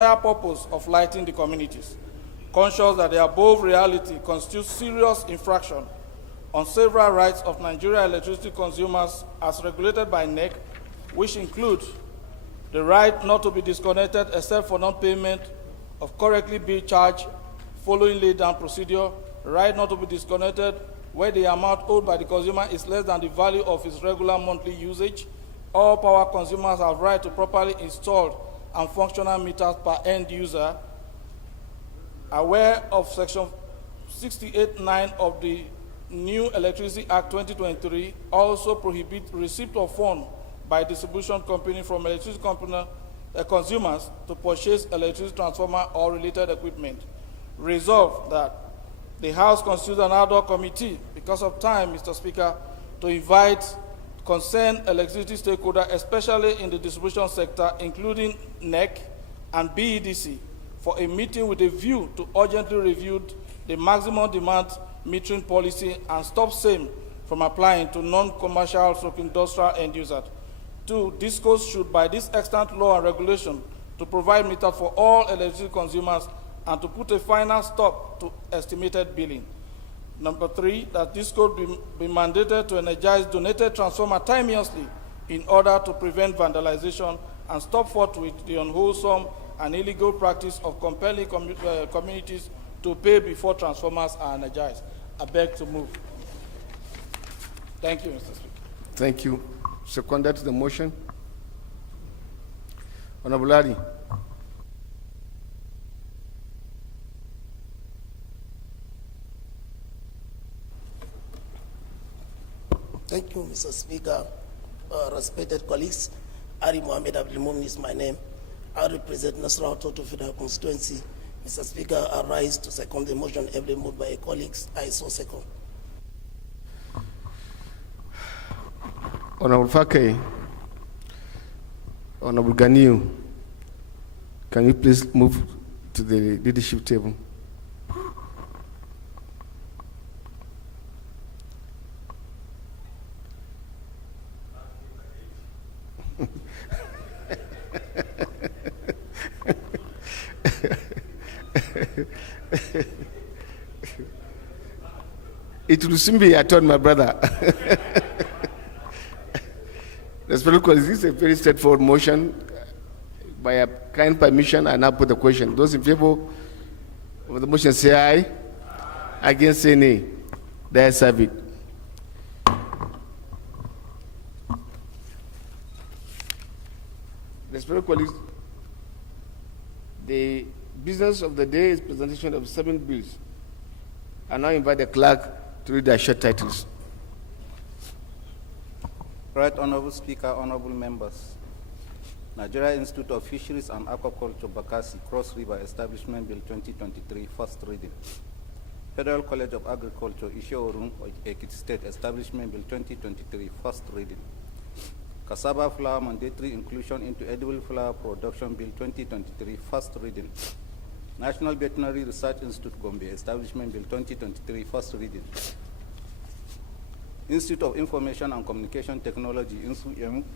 purpose of lighting the communities, conscious that the above reality constitutes serious infraction on several rights of Nigeria electricity consumers as regulated by NEC, which include the right not to be disconnected except for non-payment of correctly billed charge following laid-down procedure, the right not to be disconnected where the amount owed by the consumer is less than the value of his regular monthly usage. All power consumers have right to properly installed and functional meters per end user. Aware of Section 68(9) of the New Electricity Act 2023 also prohibits receipt of funds by distribution company from electricity consumers to purchase electricity transformer or related equipment. Resolved that the House constitutes an ad hoc committee, because of time, Mr. Speaker, to invite concerned electricity stakeholders, especially in the distribution sector, including NEC and BEDC, for a meeting with a view to urgently review the maximum demand metering policy and stop same from applying to non-commercial industrial end users. 2, discourse should, by this extant law and regulation, to provide meters for all electricity consumers and to put a final stop to estimated billing. Number 3, that this code be mandated to energize donated transformer timeously in order to prevent vandalization and stop forthwith the unwholesome and illegal practice of compelling communities to pay before transformers are energized. I beg to move. Thank you, Mr. Speaker. Thank you. Seconded to the motion. Honorable Ari. Thank you, Mr. Speaker. Respected colleagues, Ari Mohammed Abdulmumin is my name. I represent Nasrallah Toto Federal Constituency. Mr. Speaker, I rise to second the motion every moved by colleagues. I so second. Honorable Fakay, Honorable Ganiu, can you please move to the leadership table? It will soon be your turn, my brother. Respected colleagues, this is a very straightforward motion. By a kind permission, I now put the question. Those in favor of the motion say aye. Aye. Against say nay. The ayes have it. Respected colleagues, the business of the day is presentation of 7 bills. I now invite the clerk to read their short titles. Right Honorable Speaker, honorable members. Nigeria Institute of Fisheries and Aquaculture, Bakassi, Cross River Establishment Bill 2023, first reading. Federal College of Agriculture, Ishiorun, Ekiti State Establishment Bill 2023, first reading. Cassava flour mandatory inclusion into edible flour production Bill 2023, first reading. National Veterinary Research Institute, Gombe Establishment Bill 2023, first reading. Institute of Information and Communication Technology,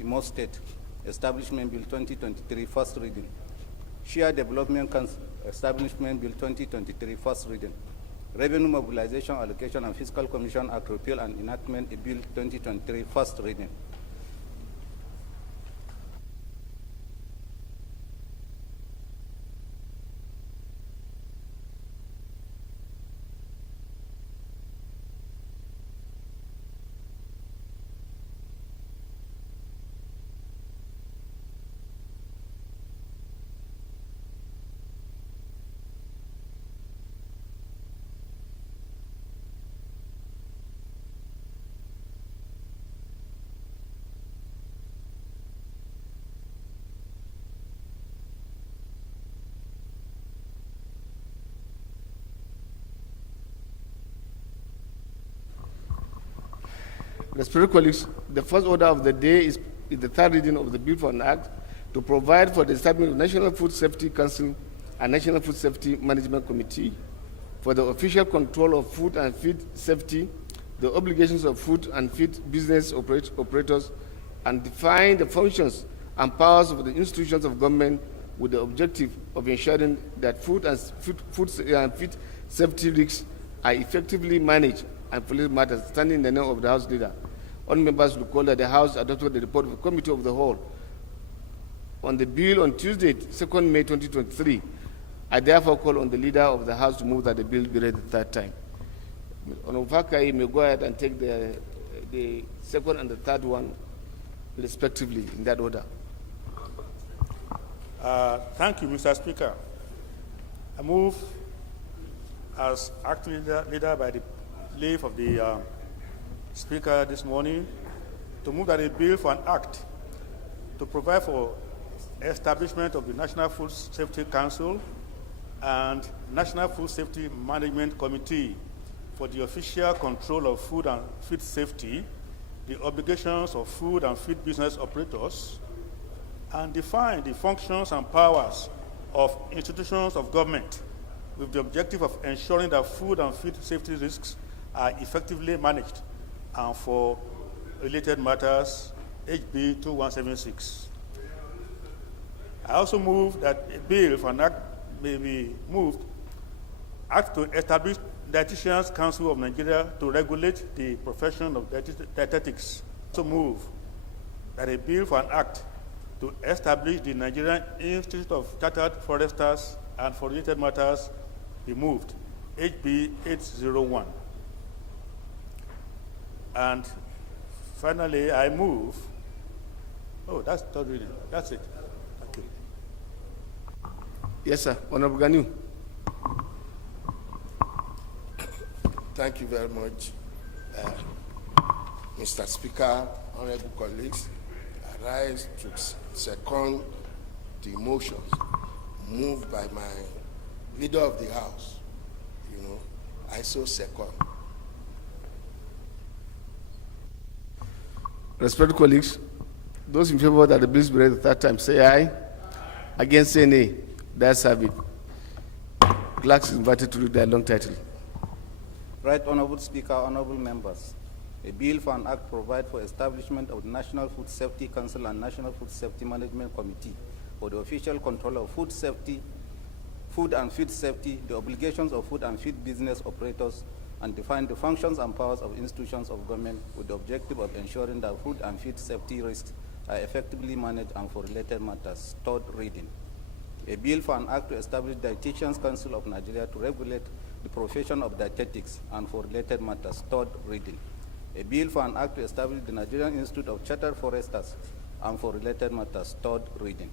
Imo State Establishment Bill 2023, first reading. Share Development Council Establishment Bill 2023, first reading. Revenue Mobilization, Allocation and Fiscal Commission Act Repeal and Enactment Bill 2023, first reading. Respected colleagues, the first order of the day is the third reading of the Bill for an Act to provide for the establishment of National Food Safety Council and National Food Safety Management Committee for the official control of food and feed safety, the obligations of food and feed business operators, and define the functions and powers of the institutions of government with the objective of ensuring that food and feed safety risks are effectively managed and police matters. Standing in the name of the House Leader, all members will call that the House adopted the report of the Committee of the Whole on the bill on Tuesday, 2nd May 2023. I therefore call on the Leader of the House to move that the bill be read the third time. Honorable Fakai may go ahead and take the second and the third one respectively in that order. Thank you, Mr. Speaker. I move as acting leader by the leave of the Speaker this morning to move that a bill for an act to provide for establishment of the National Food Safety Council and National Food Safety Management Committee for the official control of food and feed safety, the obligations of food and feed business operators, and define the functions and powers of institutions of government with the objective of ensuring that food and feed safety risks are effectively managed, and for related matters, HB 2176. I also move that a bill for an act may be moved, act to establish Dietitians Council of Nigeria to regulate the profession of dietetics. Also move that a bill for an act to establish the Nigerian Institute of Chartered Foresters and for related matters be moved, HB 801. And finally, I move, that's third reading, that's it. Thank you. Yes, sir. Honorable Ganu. Thank you very much, Mr. Speaker, honorable colleagues. I rise to second the motions moved by my leader of the House. I so second. Respected colleagues, those in favor that the bill be read the third time, say aye. Against, say nay. That's have it. Clerk is invited to read their long title. Right Honorable Speaker, honorable members, a bill for an act provide for establishment of the National Food Safety Council and National Food Safety Management Committee for the official control of food safety, food and feed safety, the obligations of food and feed business operators, and define the functions and powers of institutions of government with the objective of ensuring that food and feed safety risks are effectively managed and for related matters. Third reading. A bill for an act to establish Dietitians Council of Nigeria to regulate the profession of dietetics and for related matters. Third reading. A bill for an act to establish the Nigerian Institute of Chartered Foresters and for related matters. Third reading.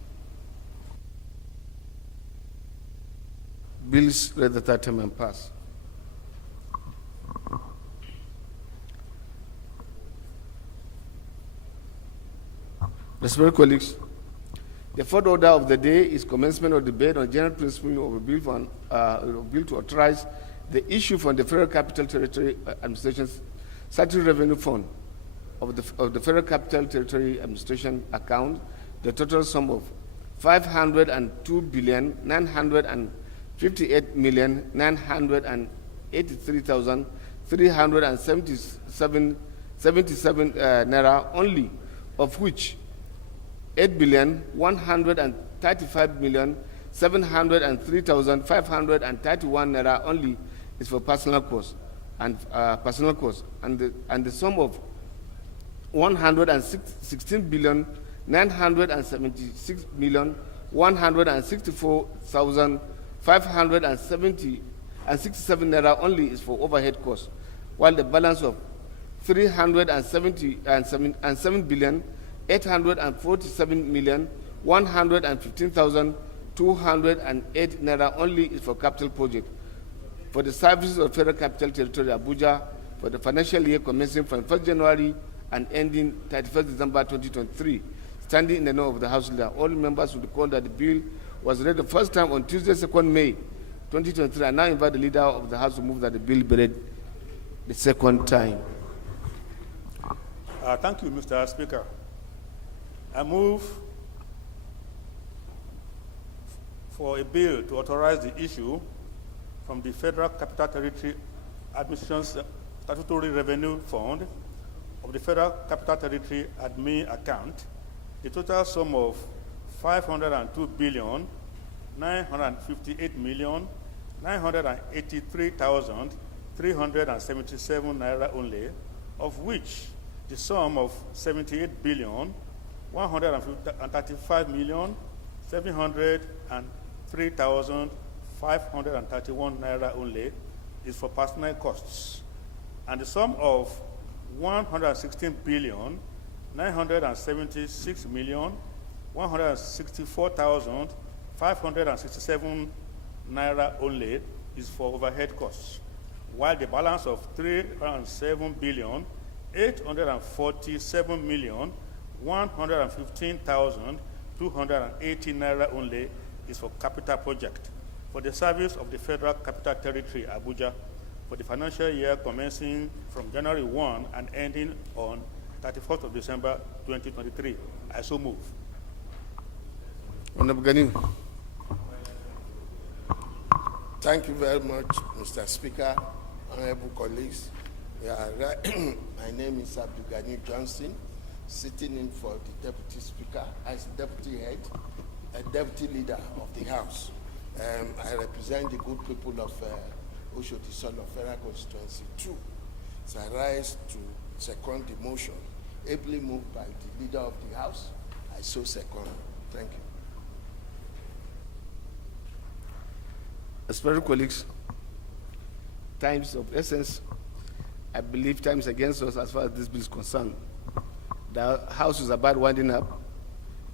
Bills read the third time and pass. Respected colleagues, the fourth order of the day is commencement of debate on general principle of a bill, bill to authorize the issue from the Federal Capital Territory Administration's Statutory Revenue Fund of the Federal Capital Territory Administration account the total sum of 502,958,983,377 naira only, of which 8,135,703,531 naira only is for personal costs and the sum of 116,976,164,567 naira only is for overhead costs, while the balance of 307,847,115,208 naira only is for capital project for the services of Federal Capital Territory Abuja for the financial year commencing from 1st January and ending 31st December 2023. Standing in the name of the House Leader, all members will recall that the bill was read the first time on Tuesday, 2nd May 2023. I now invite the Leader of the House to move that the bill be read the second time. Thank you, Mr. Speaker. I move for a bill to authorize the issue from the Federal Capital Territory Administration's Statutory Revenue Fund of the Federal Capital Territory Admin account, the total sum of 958,983,377 naira only, of which the sum of 78,135,703,531 naira only is for personnel costs, and the sum of 116,976,164,567 naira only is for overhead costs, while the balance of 307,847,115,280 naira only is for capital project for the service of the Federal Capital Territory, Abuja, for the financial year commencing from January 1 and ending on 31st of December 2023. I so move. Honorable Gani. Thank you very much, Mr. Speaker, honorable colleagues. My name is Abdul Gani Johnson, sitting in for the Deputy Speaker as Deputy Head, a Deputy Leader of the House. I represent the good people of Oshodi Solo Federal Constituency 2. So I rise to second the motion, ably moved by the Leader of the House. I so second. Thank you. Especially colleagues, times of essence, I believe time is against us as far as this bill is concerned. The House is about winding up.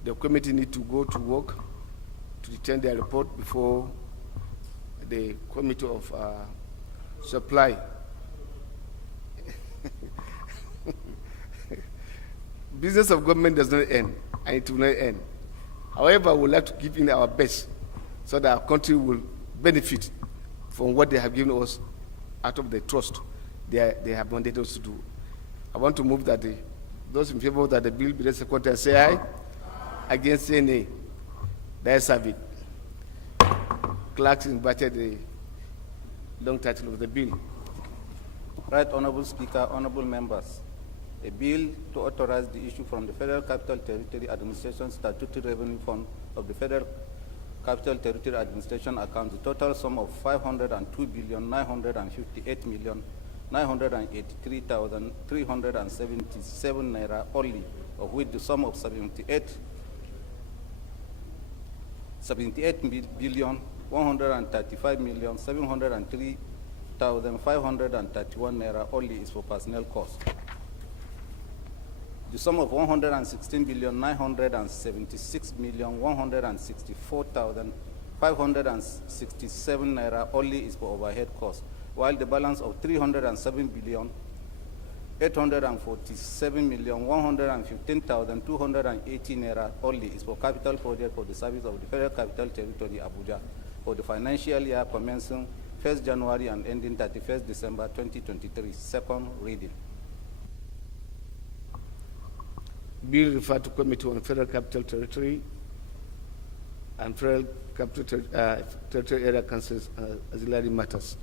The committee need to go to work to return their report before the Committee of Supply. Business of government does not end, and it will not end. However, we would like to give in our best so that our country will benefit from what they have given us out of the trust they have mandated us to do. I want to move that those in favor that the bill be read second say aye. Against say nay. The ayes have it. Clerks invited the long title of the bill. Right Honorable Speaker, honorable members, a bill to authorize the issue from the Federal Capital Territory Administration Statutory Revenue Fund of the Federal Capital Territory Administration account the total sum of 502,958,983,377 naira only, of which the sum of 78,135,703,531 naira only is for personnel costs. The sum of 116,976,164,567 naira only is for overhead costs, while the balance of 307,847,115,280 naira only is for capital project for the service of the Federal Capital Territory, Abuja, for the financial year commencing 1st January and ending 31st December 2023. Second reading. Bill referred to Committee on Federal Capital Territory and Federal Capital Territory Area Councils Auxiliary Matters.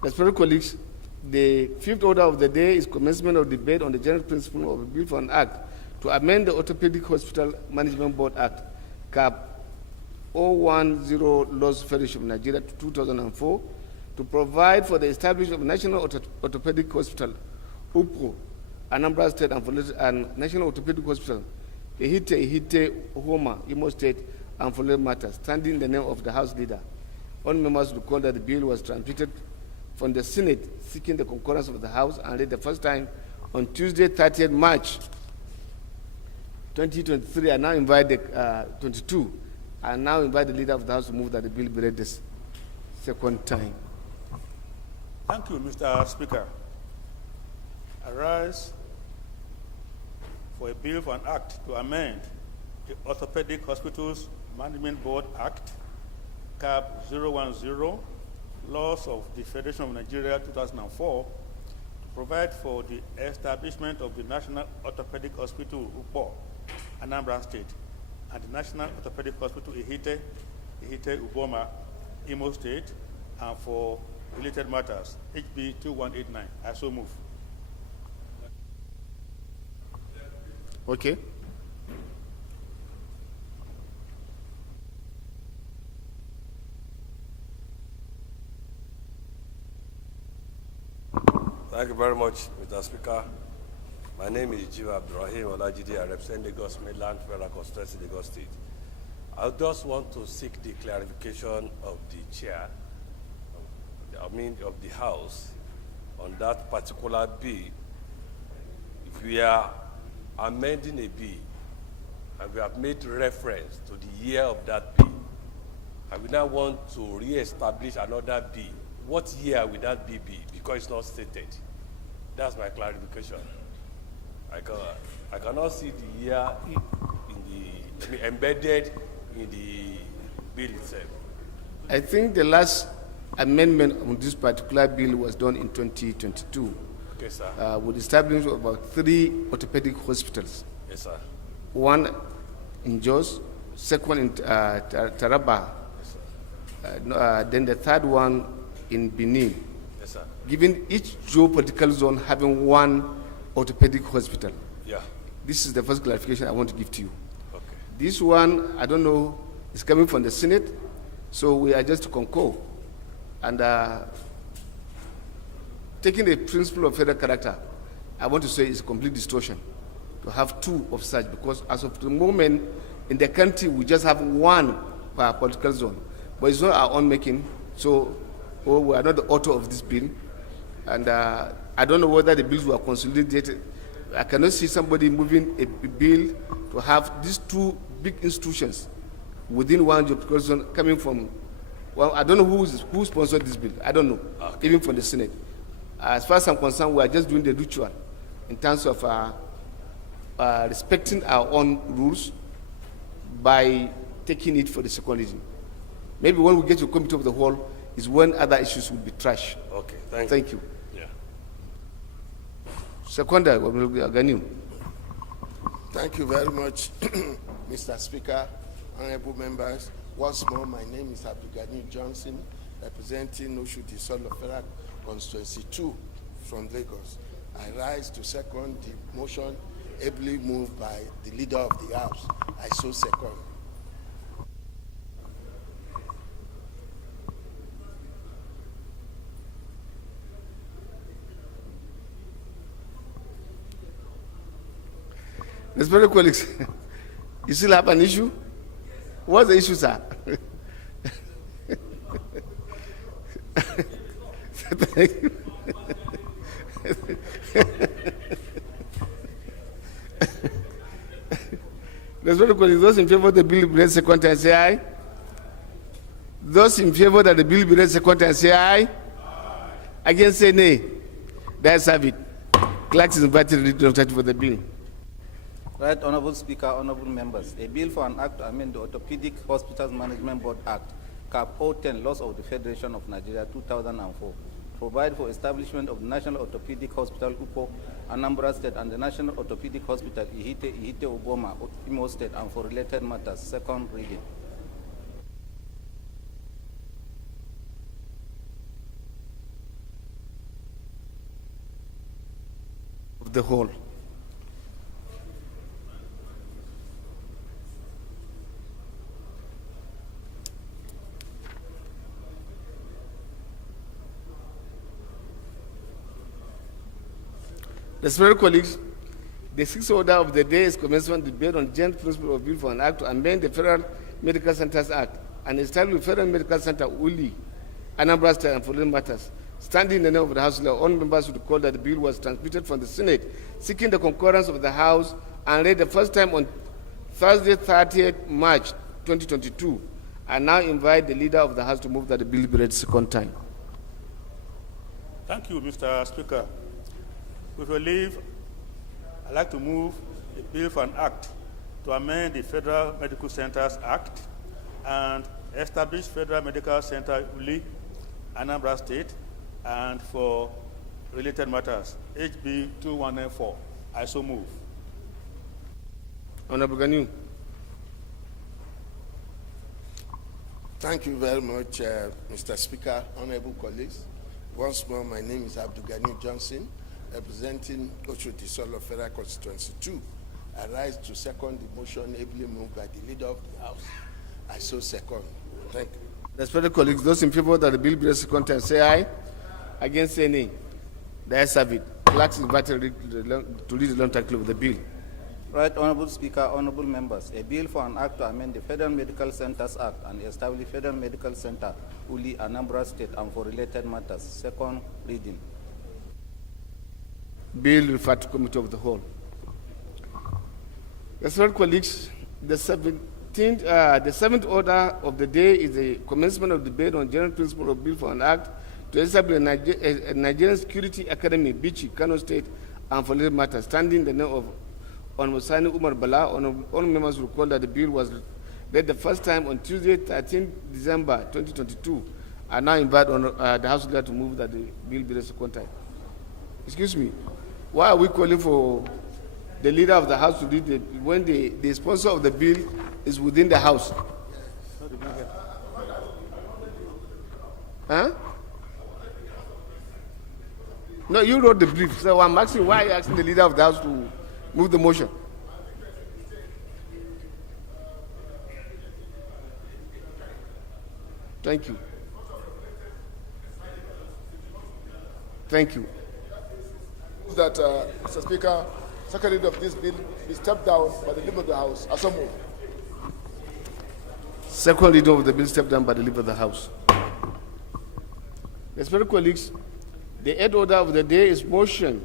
Respected colleagues, the fifth order of the day is commencement of debate on the general principle of a bill for an act to amend the Orthopedic Hospital Management Board Act, CAP 010 Laws Federation of Nigeria 2004, to provide for the establishment of National Orthopedic Hospital, UPO, Anambra State and National Orthopedic Hospital, Ihite, Homa, Imo State, and for matters, standing in the name of the House Leader. All members recall that the bill was transmitted from the Senate seeking the concurrence of the House and read the first time on Tuesday, 30th March 2023. I now invite the 22. I now invite the Leader of the House to move that the bill be read this second time. Thank you, Mr. Speaker. I rise for a bill for an act to amend the Orthopedic Hospitals Management Board Act, CAP 010, Laws of the Federation of Nigeria 2004, to provide for the establishment of the National Orthopedic Hospital, UPO, Anambra State, and the National Orthopedic Hospital, Ihite, Uboma, Imo State, and for related matters, HB 2189. I so move. Okay. Thank you very much, Mr. Speaker. My name is Jiva Abdurrahim Olajide. I represent Lagos Mainland Federal Constituency, Lagos State. I just want to seek the clarification of the chair, of the House, on that particular bill. If we are amending a bill, and we have made reference to the year of that bill, and we now want to re-establish another bill, what year will that bill be? Because it's not stated. That's my clarification. I cannot see the year embedded in the bill itself. I think the last amendment on this particular bill was done in 2022. Okay, sir. With the establishment of about 3 orthopedic hospitals. Yes, sir. One in Jos, second in Taraba, then the third one in Benin. Yes, sir. Given each geopolitical zone having 1 orthopedic hospital. Yeah. This is the first clarification I want to give to you. Okay. This one, I don't know, is coming from the Senate, so we are just to concur. And taking the principle of federal character, I want to say it's a complete distortion to have 2 of such, because as of the moment in the country we just have 1 per political zone, but it's not our own making, so we are not the author of this bill, and I don't know whether the bills were consolidated. I cannot see somebody moving a bill to have these 2 big institutions within 1 geographical zone coming from, well, I don't know who sponsored this bill. I don't know, even from the Senate. As far as I'm concerned, we are just doing the ritual in terms of respecting our own rules by taking it for the second reading. Maybe when we get to committee of the whole is when other issues will be trashed. Okay, thank you. Yeah. Seconder, Ganu. Thank you very much, Mr. Speaker, honorable members. Once more, my name is Abdulgani Johnson, representing Oshodi Solo Federal Constituency 2 from Lagos. I rise to second the motion ably moved by the leader of the House. I so second. Respected colleagues, you still have an issue? What's the issue, sir? Thank you. Respected colleagues, those in favor of the bill be read second time, say aye. Those in favor that the bill be read second time, say aye. Aye. Against, say nay. That's have it. Clerk is invited to read the title for the bill. Right, Honorable Speaker, honorable members, a bill for an act to amend the Orthopedic Hospitals Management Board Act, Cap 010, Laws of the Federation of Nigeria, 2004, provide for establishment of the National Orthopedic Hospital, Upo, Anambra State, and the National Orthopedic Hospital, Ihite Uboma, Imo State, and for related matters, second reading. Of the whole. Respected colleagues, the 6th order of the day is commencement debate on joint principle of bill for an act to amend the Federal Medical Centers Act and establish Federal Medical Center Uli, Anambra State, and for related matters. Standing in the name of the House, all members should recall that the bill was transmitted from the Senate, seeking the concurrence of the House and read the first time on Thursday, 30th March 2022. I now invite the leader of the House to move that the bill be read second time. Thank you, Mr. Speaker. With your leave, I'd like to move a bill for an act to amend the Federal Medical Centers Act and establish Federal Medical Center Uli, Anambra State, and for related matters, HB 2194. I so move. Honorable Ganu. Thank you very much, Mr. Speaker, honorable colleagues. Once more, my name is Abdulgani Johnson, representing Oshodi Solo Federal Constituency 2. I rise to second the motion ably moved by the leader of the House. I so second. Thank you. Respected colleagues, those in favor that the bill be read second time, say aye. Against, say nay. The ayes have it. Clerk is invited to read the long title of the bill. Right Honorable Speaker, honorable members, a bill for an act to amend the Federal Medical Centers Act and establish Federal Medical Center, Uli, Anambra State, and for related matters. Second reading. Bill referred to Committee of the Whole. Respected colleagues, the seventh order of the day is the commencement of debate on general principle of bill for an act to establish a Nigerian Security Academy, Bichi, Kano State, and for related matters, standing in the name of Honorable Sani Umar Bala. All members recall that the bill was read the first time on Tuesday, 13 December 2022. I now invite the House Leader to move that the bill be read second time. Excuse me, why are we calling for the Leader of the House to read when the sponsor of the bill is within the House? Huh? No, you wrote the brief, so I'm asking why are you asking the Leader of the House to move the motion? Thank you. Thank you. That, Mr. Speaker, second reading of this bill be stepped down by the leader of the House. As so moved. Second reading of the bill stepped down by the leader of the House. Respected colleagues, the eighth order of the day is motion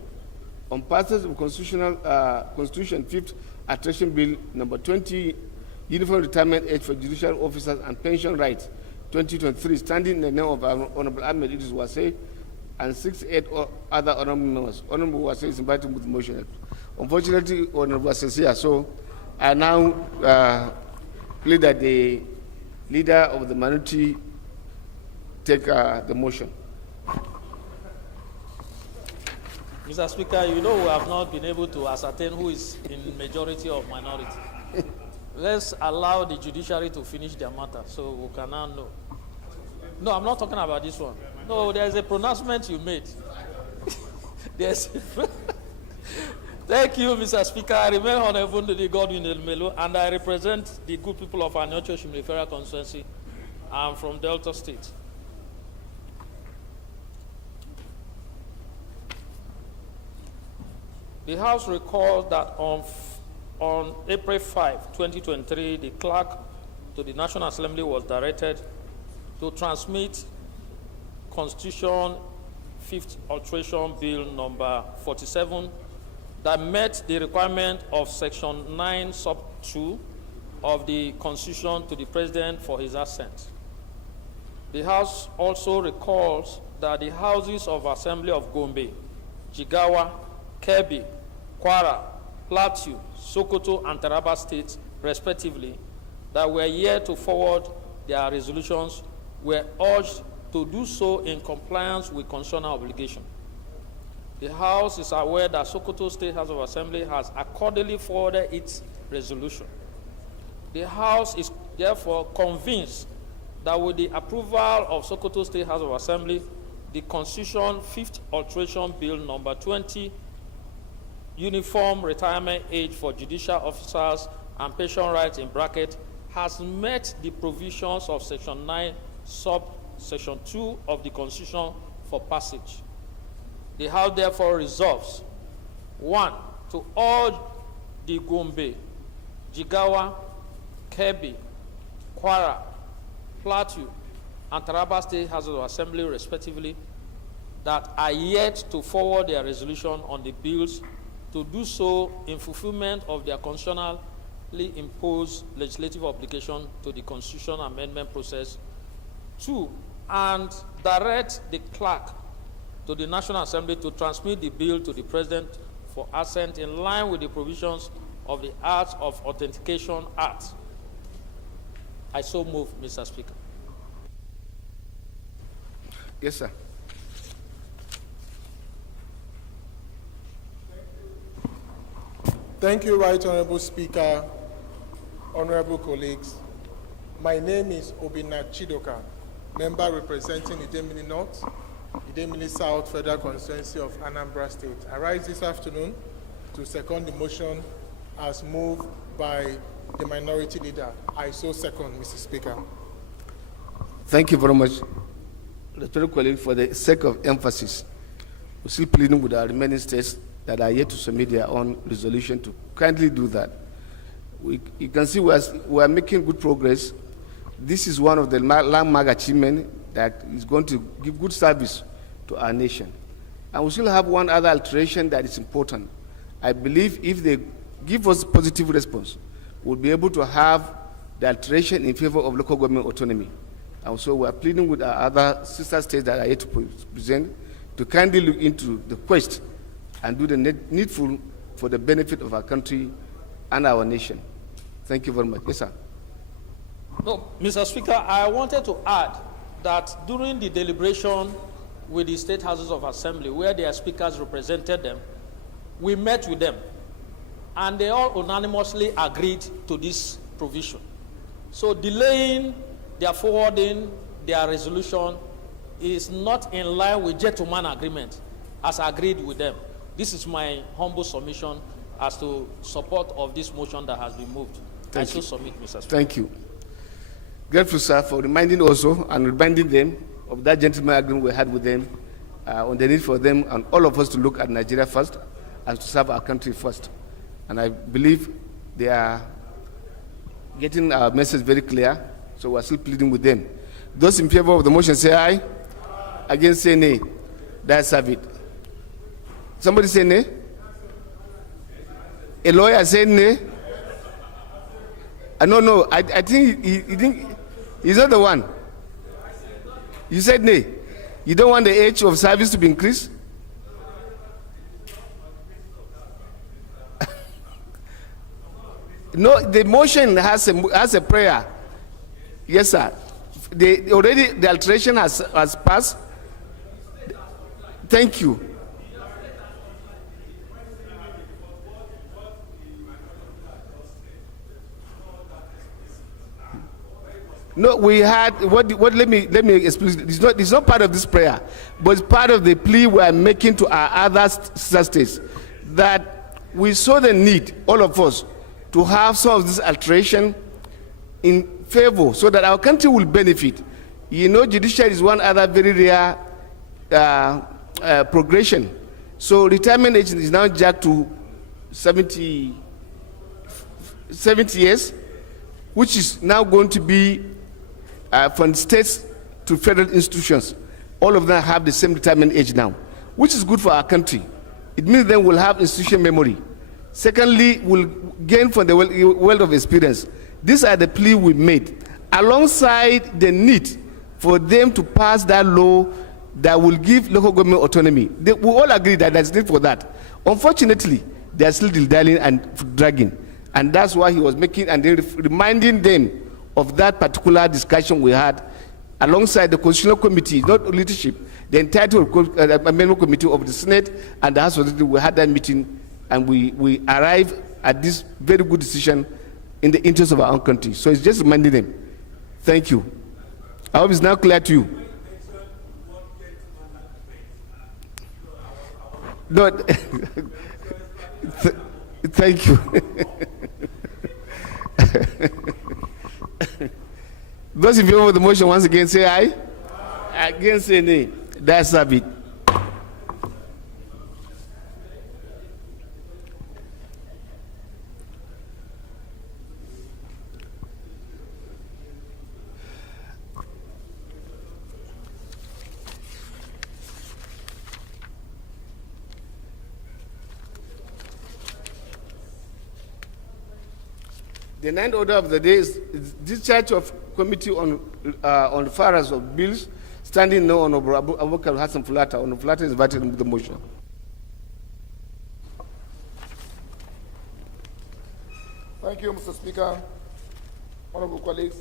on passage of Constitution 5th Alteration Bill number 20, Uniform Retirement Age for Judicial Officers and Pension Rights, 2023, standing in the name of Honorable Ahmed Idris Wase and 68 other honorable members. Honorable Wase is invited to move the motion. Unfortunately, Honorable Wase is here, so I now plead that the leader of the minority take the motion. Mr. Speaker, you know we have not been able to ascertain who is in majority or minority. Let's allow the judiciary to finish their matter so we can now know. No, I'm not talking about this one. No, there's a pronouncement you made. There's Thank you, Mr. Speaker. I remain honorable to the Godwin Elmelo, and I represent the good people of Anyocho Shimlifera constituency. I'm from Delta State. The House recalls that on April 5, 2023, the clerk to the National Assembly was directed to transmit Constitution 5th Alteration Bill number 47 that met the requirement of Section 9 sub 2 of the Constitution to the President for his assent. The House also recalls that the Houses of Assembly of Gombe, Jigawa, Kebbi, Kwara, Plateau, Sokoto, and Taraba states, respectively, that were yet to forward their resolutions were urged to do so in compliance with constitutional obligation. The House is aware that Sokoto State House of Assembly has accordingly forwarded its resolution. The House is therefore convinced that with the approval of Sokoto State House of Assembly, the Constitution 5th Alteration Bill number 20, Uniform Retirement Age for Judicial Officers and Pension Rights in bracket, has met the provisions of Section 9 subsection 2 of the Constitution for passage. The House therefore resolves, 1, to urge the Gombe, Jigawa, Kebbi, Kwara, Plateau, and Taraba State House of Assembly, respectively, that are yet to forward their resolution on the bills to do so in fulfillment of their constitutionally imposed legislative obligation to the Constitution amendment process. 2, and direct the clerk to the National Assembly to transmit the bill to the President for assent in line with the provisions of the Acts of Authentication Act. I so move, Mr. Speaker. Yes, sir. Thank you, Right Honorable Speaker, honorable colleagues. My name is Obina Chidoka, member representing Idemili North, Idemili South Federal Constituency of Anambra State. I rise this afternoon to second the motion as moved by the minority leader. I so second, Mr. Speaker. Thank you very much, respected colleague, for the sake of emphasis. We're still pleading with our remaining states that are yet to submit their own resolution to kindly do that. You can see we are making good progress. This is one of the landmark achievements that is going to give good service to our nation. And we still have one other alteration that is important. I believe if they give us positive response, we'll be able to have the alteration in favor of local government autonomy. And so we are pleading with our other sister states that are yet to present to kindly look into the quest and do the needful for the benefit of our country and our nation. Thank you very much. Yes, sir. No, Mr. Speaker, I wanted to add that during the deliberation with the state houses of assembly, where their speakers represented them, we met with them, and they all unanimously agreed to this provision. So delaying their forwarding their resolution is not in line with gentleman agreement as agreed with them. This is my humble submission as to support of this motion that has been moved. I so submit, Mr. Speaker. Thank you. Grateful, sir, for reminding also and reminding them of that gentleman agreement we had with them on the need for them and all of us to look at Nigeria first and to serve our country first. And I believe they are getting our message very clear, so we're still pleading with them. Those in favor of the motion say aye. Against say nay. That's have it. Somebody say nay? A lawyer say nay? No, I think he's not the one. You said nay. You don't want the age of service to be increased? No, the motion has a prayer. Yes, sir. Already the alteration has passed. Thank you. No, we had what? Let me explain. It's not part of this prayer, but it's part of the plea we are making to our other states that we saw the need, all of us, to have some of this alteration in favor so that our country will benefit. You know, judiciary is one other very rare progression. So retirement age is now jacked to 70 years, which is now going to be from states to federal institutions. All of them have the same retirement age now, which is good for our country. It means then we'll have institution memory. Secondly, we'll gain from the wealth of experience. These are the plea we made, alongside the need for them to pass that law that will give local government autonomy. We all agree that there's need for that. Unfortunately, they are still dilly-dallying and dragging. And that's why he was making and reminding them of that particular discussion we had alongside the Constitutional Committee, not leadership, the entire amendment committee of the Senate and the House of Representatives. We had that meeting and we arrived at this very good decision in the interest of our own country. So it's just reminding them. Thank you. I hope it's now clear to you. No, thank you. Those in favor of the motion once again say aye. Against say nay. That's a bit. The ninth order of the day is discharge of committee on referrals of bills. Standing now, Honorable Abubakar Hassan Fulata. Honorable Fulata is invited with the motion. Thank you, Mr. Speaker. Honorable colleagues,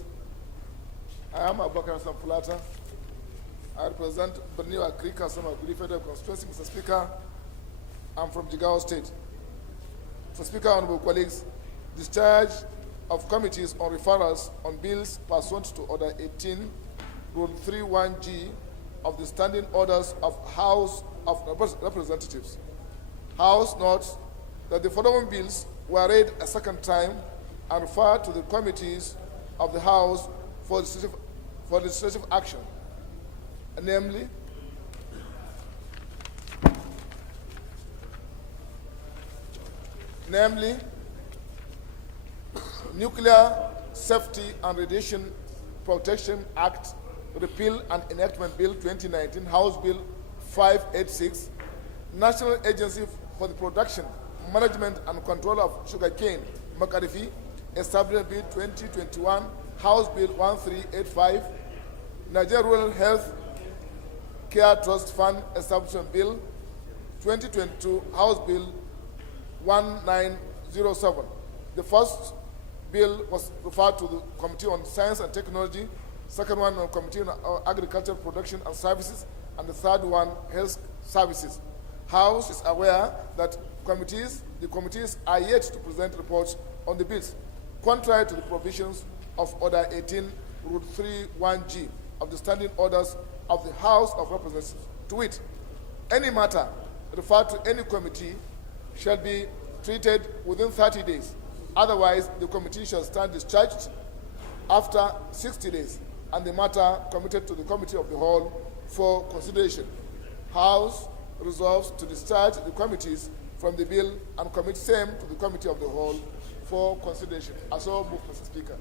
I am Abubakar Hassan Fulata. I represent Borneo Agri Council of the Federal Constituency. Mr. Speaker, I'm from Jigawa State. Mr. Speaker, honorable colleagues, discharge of committees on referrals on bills pursuant to Order 18, Rule 31G of the Standing Orders of House of Representatives. House notes that the following bills were read a second time and referred to the committees of the House for legislative action, namely, namely Nuclear Safety and Radiation Protection Act, Repeal and Enactment Bill 2019, House Bill 586, National Agency for the Production, Management and Control of Sugarcane, Makarifi, Establishment Bill 2021, House Bill 1385, Nigeria Rural Health Care Trust Fund Establishment Bill 2022, House Bill 1907. The first bill was referred to the Committee on Science and Technology, second one on Committee on Agricultural Production and Services, and the third one, Health Services. House is aware that the committees are yet to present reports on the bills, contrary to the provisions of Order 18, Rule 31G of the Standing Orders of the House of Representatives. To wit, any matter referred to any committee shall be treated within 30 days. Otherwise, the committee shall stand discharged after 60 days, and the matter committed to the Committee of the Whole for consideration. House resolves to discharge the committees from the bill and commit same to the Committee of the Whole for consideration. I so move, Mr. Speaker.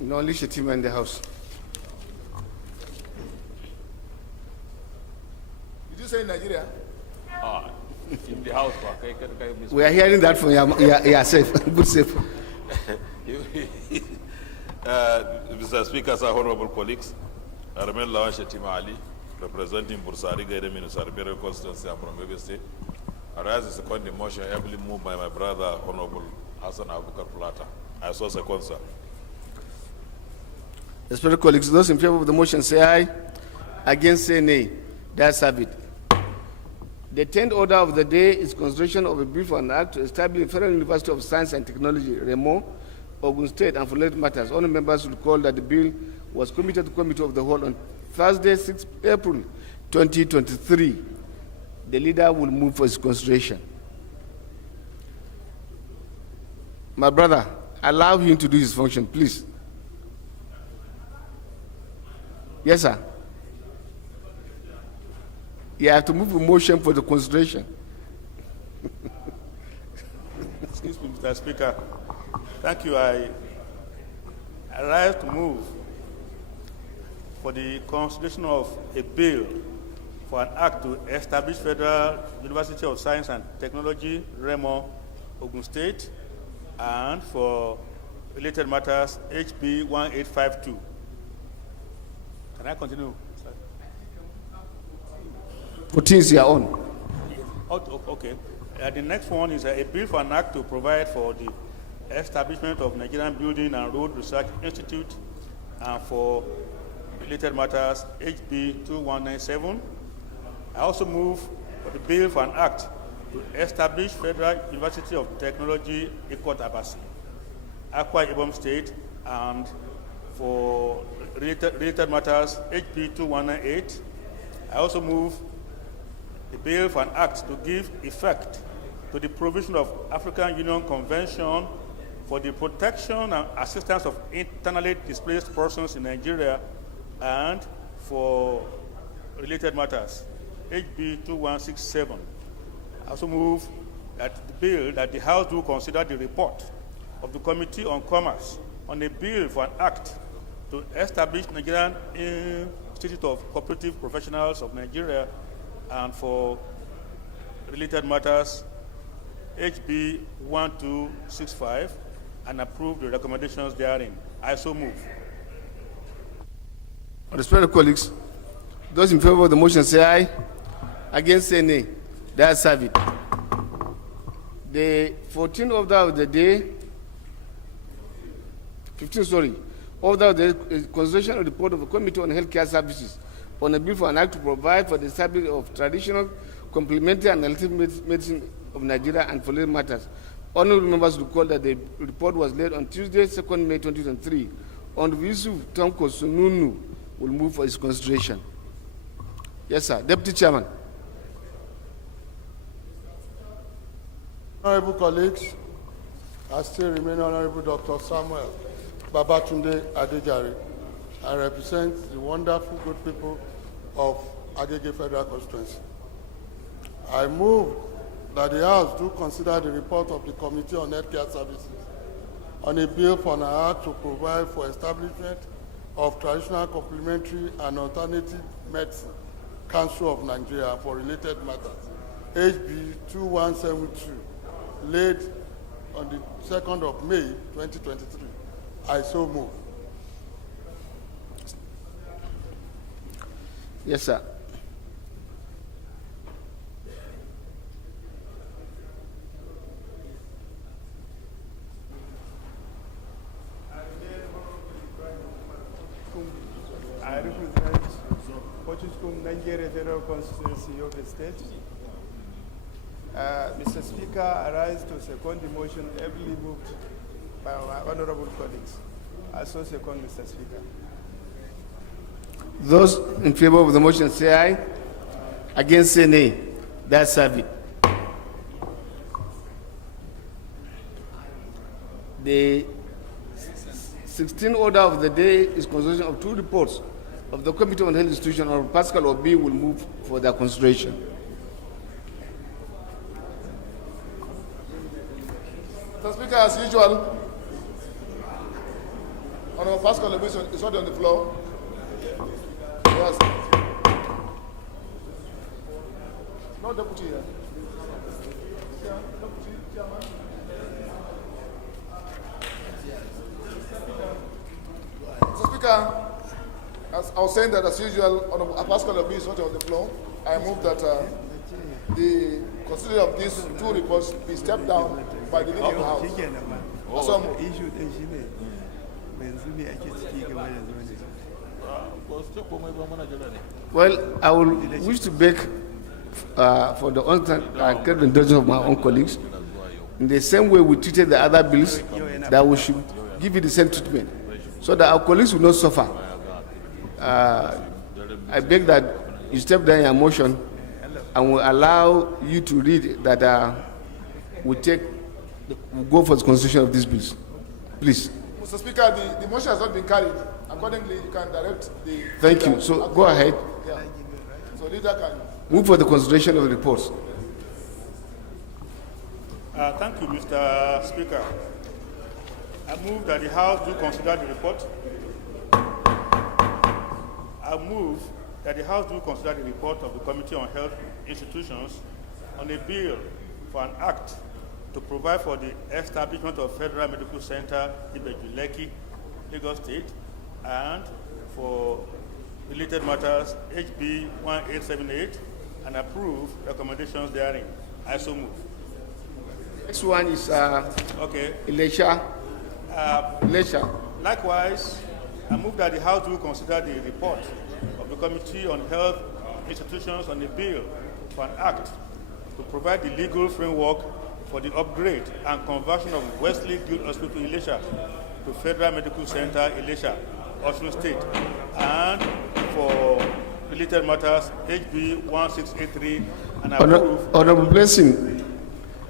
No legitimate in the House. Did you say Nigeria? In the House, We are hearing that from yourself. Good safe. Mr. Speaker, sir, honorable colleagues, I remain Lawan Shetima Ali, representing Bursari Gaide Minusarbero constituency from Yobe State. I rise the second motion heavily moved by my brother, Honorable Hassan Abubakar Plata. I so second, sir. Respected colleagues, those in favor of the motion say aye. Against say nay. That's have it. The 10th order of the day is consideration of a bill for an act to establish a Federal University of Science and Technology, Remo, Ogun State, and for related matters. All members recall that the bill was committed to the Committee of the Whole on Thursday, 6 April 2023. The leader will move for its consideration. My brother, allow him to do his function, please. Yes, sir. You have to move a motion for the consideration. Excuse me, Mr. Speaker. Thank you. I rise to move for the consideration of a bill for an act to establish Federal University of Science and Technology, Remo, Ogun State, and for related matters, HB 1852. Can I continue? 14 is your own. Okay. The next one is a bill for an act to provide for the establishment of Nigerian Building and Road Research Institute and for related matters, HB 2197. I also move for the bill for an act to establish Federal University of Technology, Ikot Abasi, Akwa Ibom State, and for related matters, HB 2198. I also move the bill for an act to give effect to the provision of African Union Convention for the protection and assistance of internally displaced persons in Nigeria and for related matters, HB 2167. I also move that the bill that the House do consider the report of the Committee on Commerce on a bill for an act to establish Nigerian Institute of Cooperative Professionals of Nigeria and for related matters, HB 1265, and approve the recommendations therein. I so move. Respected colleagues, those in favor of the motion say aye. Against say nay. That's have it. The 14th order of the day, order of the consideration of the report of the Committee on Healthcare Services on a bill for an act to provide for the establishment of traditional, complementary, and alternative medicine of Nigeria and for related matters. Honorable members recall that the report was laid on Tuesday, 2nd May 2023. Honorable Yusuf Tanko Sununu will move for its consideration. Yes, sir. Deputy Chairman. Honorable colleagues, I still remain Honorable Dr. Samuel Babatunde Adejare. I represent the wonderful good people of Agege Federal Constituency. I move that the House do consider the report of the Committee on Healthcare Services on a bill for an act to provide for establishment of traditional complementary and alternative medicine Council of Nigeria for related matters, HB 2172, laid on the 2nd of May 2023. I so move. Yes, sir. I represent Pochuskum, Nigeria Federal Constituency of the state. Mr. Speaker, I rise to second the motion ably moved by my honorable colleagues. I so second, Mr. Speaker. Those in favor of the motion say aye. Against say nay. That's have it. The 16th order of the day is consideration of two reports of the Committee on Health Institution. Or Pascal Obi will move for their consideration. Mr. Speaker, as usual, Honorable Pascal Obi is already on the floor. Yes. No deputy here. Deputy chairman. Mr. Speaker, as I was saying that as usual, Honorable Pascal Obi is already on the floor. I move that the consideration of these two reports be stepped down by the leader of the House. So moved. Well, I will wish to beg for the unkind indulgence of my own colleagues. In the same way we treated the other bills, that we should give it the same treatment, so that our colleagues will not suffer. I beg that you step down your motion and will allow you to read that we go for the constitution of these bills. Please. Mr. Speaker, the motion has not been carried. Accordingly, you can direct the... Thank you. So go ahead. Yeah. So leader can... Move for the consideration of the reports. Thank you, Mr. Speaker. I move that the House do consider the report. I move that the House do consider the report of the Committee on Health Institutions on a bill for an act to provide for the establishment of Federal Medical Center in Lekki, Lagos State, and for related matters, HB 1878, and approve recommendations therein. I so move. Next one is Okay. Elisha. Elisha. Likewise, I move that the House will consider the report of the Committee on Health Institutions on the bill for an act to provide the legal framework for the upgrade and conversion of Wesley Guild Hospital Elisha to Federal Medical Center Elisha, Osun State, and for related matters, HB 1683, and approve. Honorable Blessing,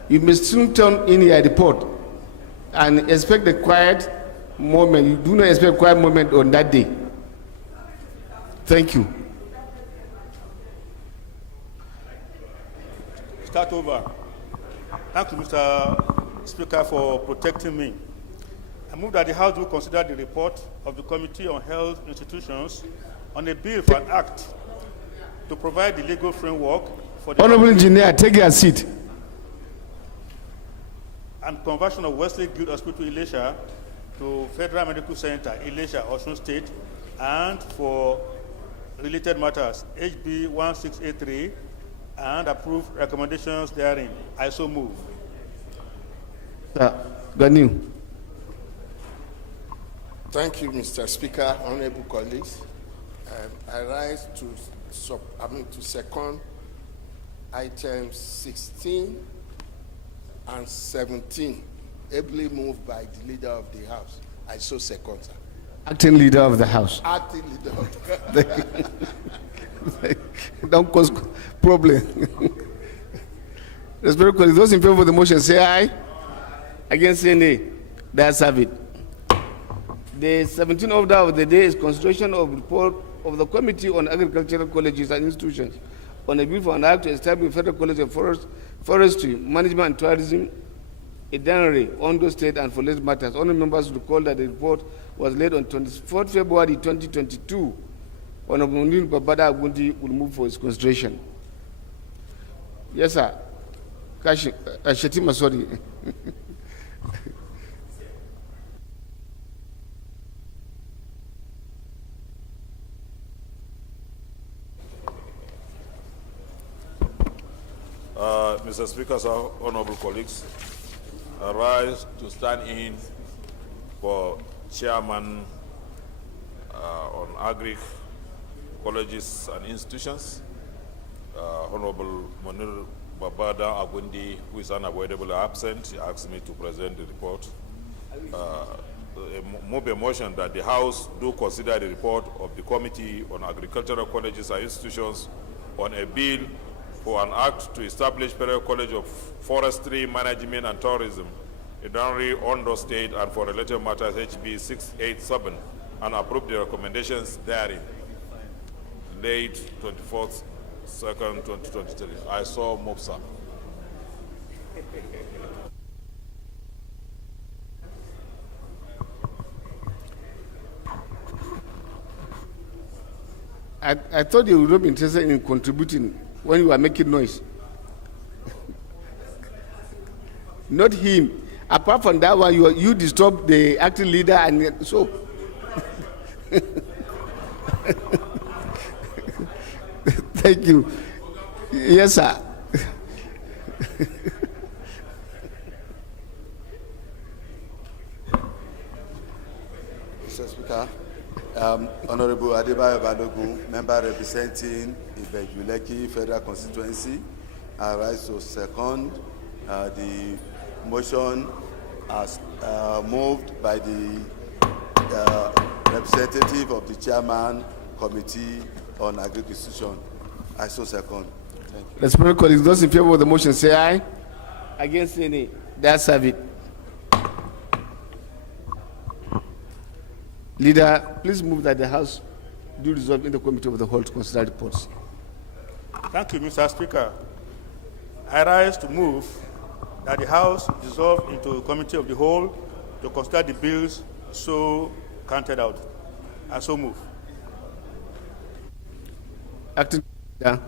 you may soon turn in your report and expect a quiet moment. You do not expect a quiet moment on that day. Thank you. Start over. Thank you, Mr. Speaker, for protecting me. I move that the House will consider the report of the Committee on Health Institutions on a bill for an act to provide the legal framework for the Honorable Engineer, take your seat. And conversion of Wesley Guild Hospital Elisha to Federal Medical Center Elisha, Osun State, and for related matters, HB 1683, and approve recommendations therein. I so move. Ganiu. Thank you, Mr. Speaker, honorable colleagues. I rise to second items 16 and 17, ably moved by the leader of the House. I so second, sir. Acting leader of the House. Acting leader of the House. Don't cause problem. Respected colleagues, those in favor of the motion say aye. Against say nay. That's have it. The 17th order of the day is consideration of report of the Committee on Agricultural Colleges and Institutions on a bill for an act to establish Federal College of Forestry, Management and Tourism, Plenary, Ondo State, and for related matters. Honourable members recall that the report was laid on 24th February 2022. Honourable Munir Babada Agundi will move for his consideration. Yes, sir. Shetima, sorry. Mr. Speaker, sir, honorable colleagues, I rise to stand in for chairman on agri colleges and institutions, Honorable Munir Babada Agundi, who is unavoidably absent. He asked me to present the report. Move a motion that the House do consider the report of the Committee on Agricultural Colleges and Institutions on a bill for an act to establish Federal College of Forestry, Management and Tourism in Plenary, Ondo State, and for related matters HB 687, and approve the recommendations therein. Late 24th, 2nd, 2023. I saw Mopsa. I thought you would not be interested in contributing when you were making noise. Not him. Apart from that one, you disturbed the acting leader, and so. Thank you. Yes, sir. Mr. Speaker, Honorable Adebayo Balogun, member representing Ibejuleki Federal Constituency, I rise to second the motion as moved by the representative of the chairman committee on agriculture. I so second. Thank you. Respected colleagues, those in favor of the motion say aye. Against any, that's have it. Leader, please move that the House do resolve in the committee of the whole to consider reports. Thank you, Mr. Speaker. I rise to move that the House dissolve into a committee of the whole to consider the bills so counted out. I so move. Acting Leader.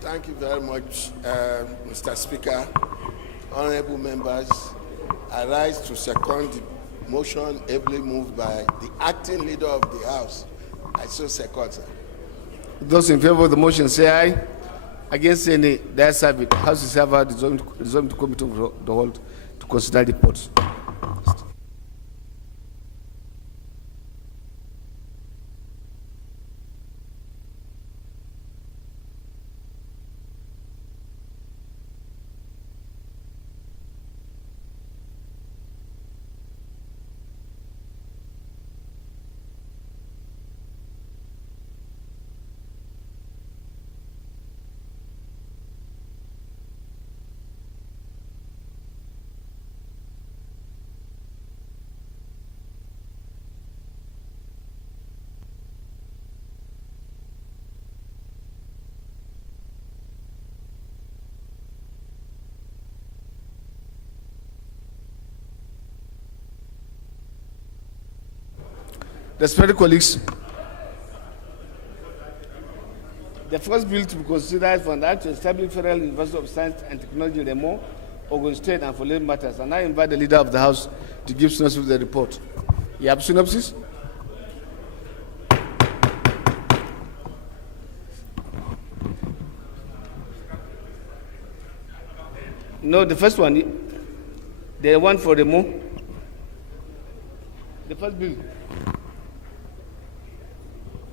Thank you very much, Mr. Speaker. Honorable members, I rise to second the motion ably moved by the acting leader of the House. I so second, sir. Those in favor of the motion say aye. Against any, that's have it. House is ever dissolved to committee of the whole to consider reports. Respected colleagues, the first bill to be considered for an act to establish Federal University of Science and Technology, Remo, Ogun State, and for related matters. And I invite the Leader of the House to give synopsis of the report. You have synopsis? No, the first one, the one for Remo. The first bill.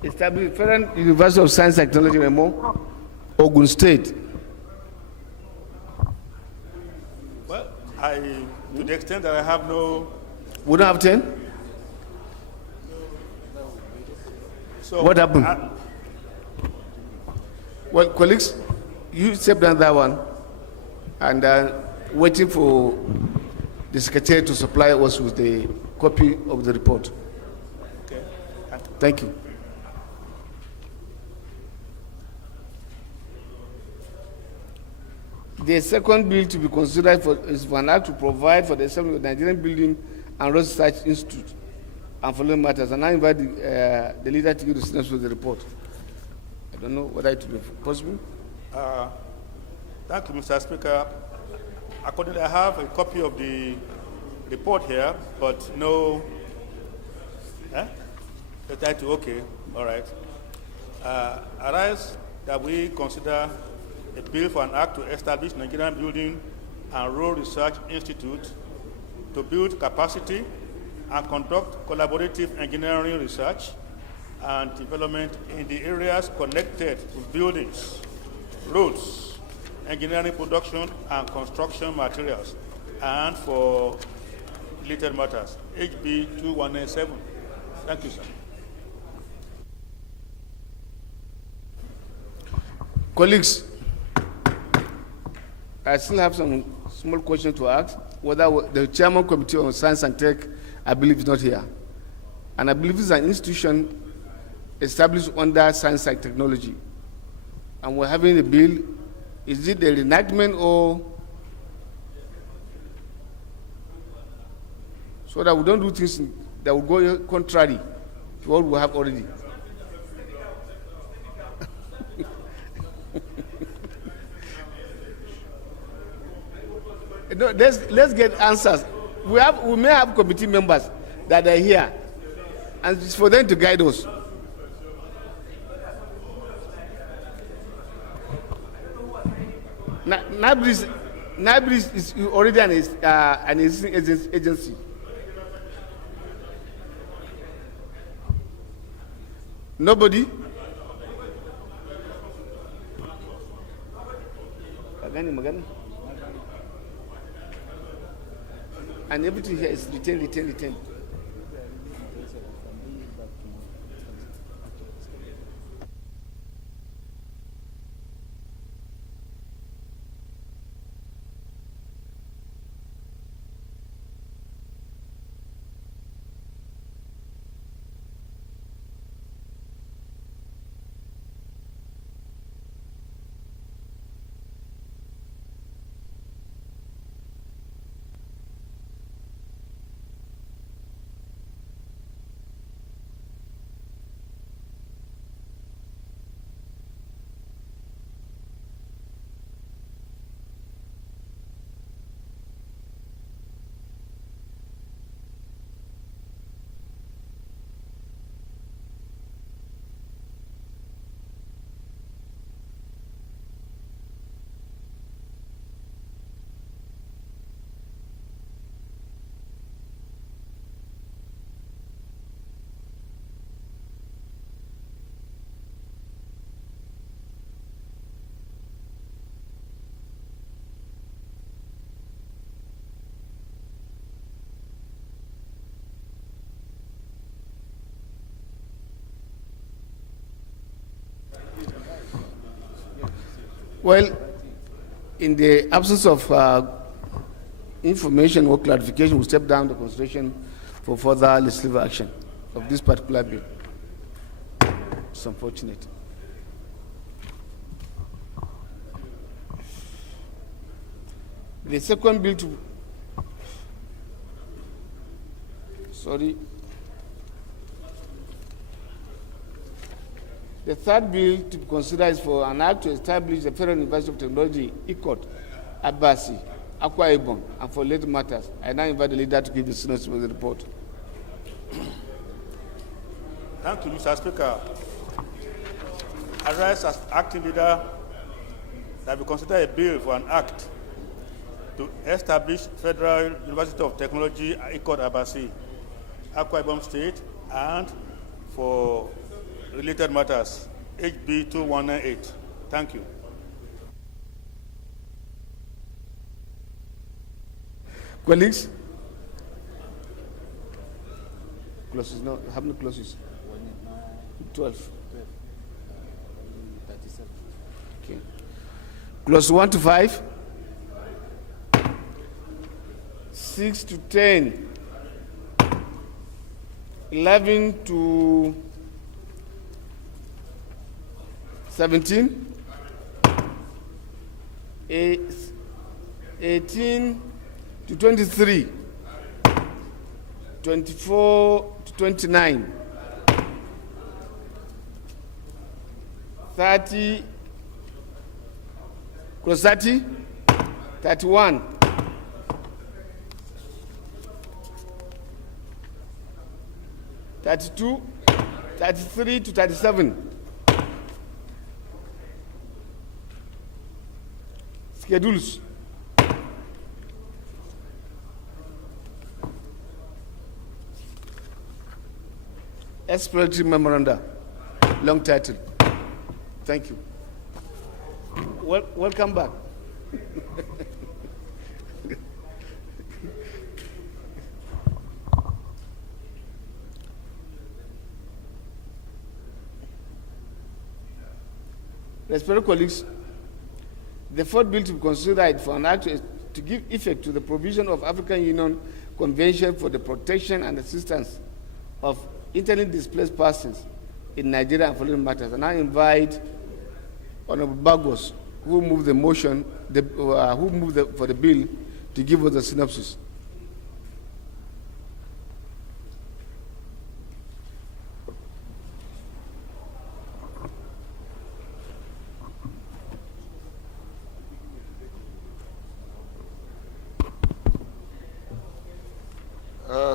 Establish Federal University of Science and Technology, Remo, Ogun State. Well, to the extent that I have no... We don't have 10? So What happened? Well, colleagues, you step down that one and waiting for the Secretary to supply us with the copy of the report. Okay. Thank you. The second bill to be considered is for an act to provide for the establishment of the Nigerian Building and Road Research Institute and following matters. And I invite the leader to give the students with the report. I don't know whether it will be possible. Thank you, Mr. Speaker. Accordingly, I have a copy of the report here, but no. The title, okay, all right. Arise that we consider a bill for an act to establish Nigerian Building and Road Research Institute to build capacity and conduct collaborative engineering research and development in the areas connected to buildings, roads, engineering production and construction materials, and for related matters, HB 2197. Thank you, sir. Colleagues, I still have some small questions to ask. Whether the Chairman Committee on Science and Tech, I believe, is not here. And I believe it's an institution established under science and technology. And we're having a bill. Is it a reenactment or so that we don't do things that will go contrary to what we have already? No, let's get answers. We may have committee members that are here, and it's for them to guide us. NABRIS is already an existing agency. Nobody? Magani. And everything here is retained. Well, in the absence of information or clarification, we step down the consideration for further legislative action of this particular bill. It's unfortunate. The second bill to, the third bill to be considered is for an act to establish the Federal University of Technology, ICOT, Abasi, Akwa Ibom, and for later matters. I now invite the leader to give the Senate with the report. Thank you, Mr. Speaker. I rise as acting leader that we consider a bill for an act to establish Federal University of Technology, ICOT, Abasi, Akwa Ibom State, and for related matters, HB 2198. Thank you. Colleagues? Clauses, no, how many clauses? 12. 37. Okay. Clause 1 to 5, 6 to 10, 11 to 17, 18 to 23, 24 to 29, 30, close 30, 31, 32, 33 to 37. Schedules. Explanatory memoranda, long title. Thank you. Welcome back. Respected colleagues, the fourth bill to be considered for an act to give effect to the provision of African Union Convention for the Protection and Assistance of Internally Displaced Persons in Nigeria and foreign matters. And I invite Honorable Bagos, who moved the motion, for the bill, to give us the synopsis.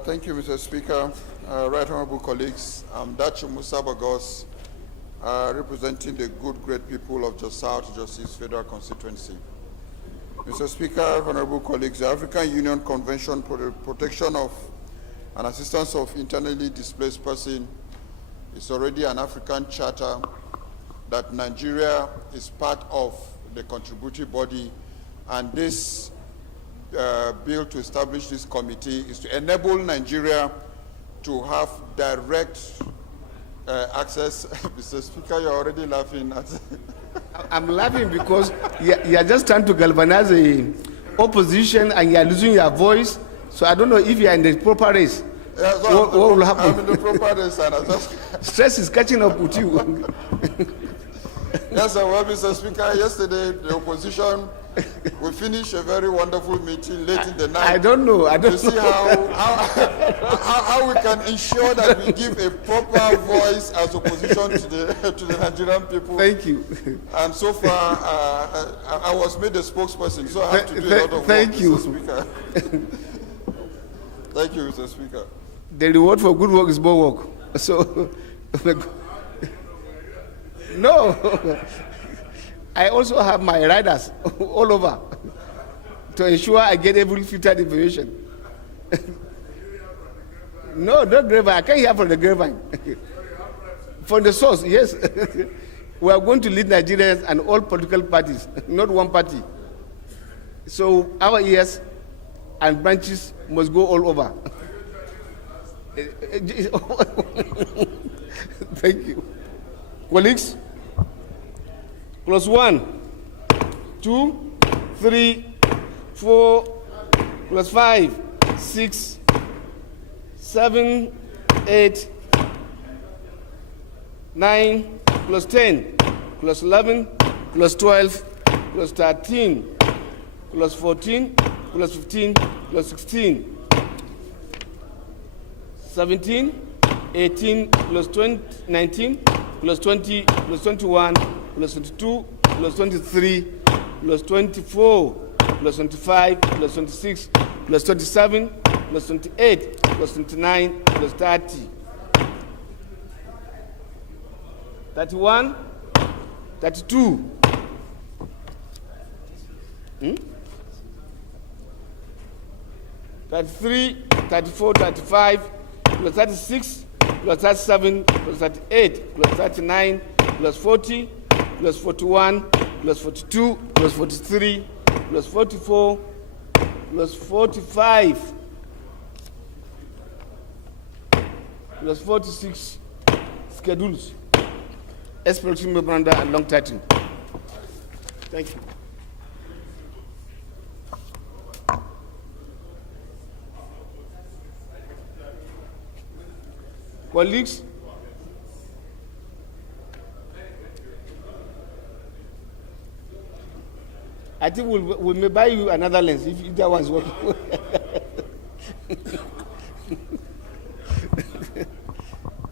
Thank you, Mr. Speaker. Right Honorable colleagues, I'm Dachi Musa Bagos, representing the good, great people of Jos South Justice Federal Constituency. Mr. Speaker, Honorable colleagues, the African Union Convention for the Protection of and Assistance of Internally Displaced Persons is already an African charter that Nigeria is part of the contributory body, and this bill to establish this committee is to enable Nigeria to have direct access. Mr. Speaker, you're already laughing at I'm laughing because you're just trying to galvanize the opposition and you're losing your voice. So I don't know if you're in the proper race. Yeah, so what will happen? I'm in the proper race, and I just stress is catching up with you. Yes, sir. Well, Mr. Speaker, yesterday the opposition, we finished a very wonderful meeting late in the night. I don't know. To see how we can ensure that we give a proper voice as opposition to the Nigerian people. Thank you. And so far, I was made the spokesperson, so I have to do a lot of Thank work, you. Mr. Speaker. Thank you, Mr. Speaker. The reward for good work is more work. So, no. I also have my riders all over to ensure I get every filtered information. No, not grapevine. I can't hear from the grapevine. From the source, yes. We are going to lead Nigerians and all political parties, not one party. So our ears and branches must go all over. Thank you. Colleagues, plus 1, 2, 3, 4, plus 5, 6, 7, 8, 9, plus 10, plus 11, plus 12, plus 13, plus 14, plus 15, plus 16, 17, 18, plus 20, 19, plus 20, plus 21, plus 22, plus 23, plus 24, plus 25, plus 26, plus 27, plus 28, plus 29, plus 30. 31, 32. 33, 34, 35, plus 36, plus 37, plus 38, plus 39, plus 40, plus 41, plus 42, plus 43, plus 44, plus 45, plus 46 schedules, explanatory memoranda, and long title. Thank you. Colleagues, I I think we may buy you another lens if that one's working.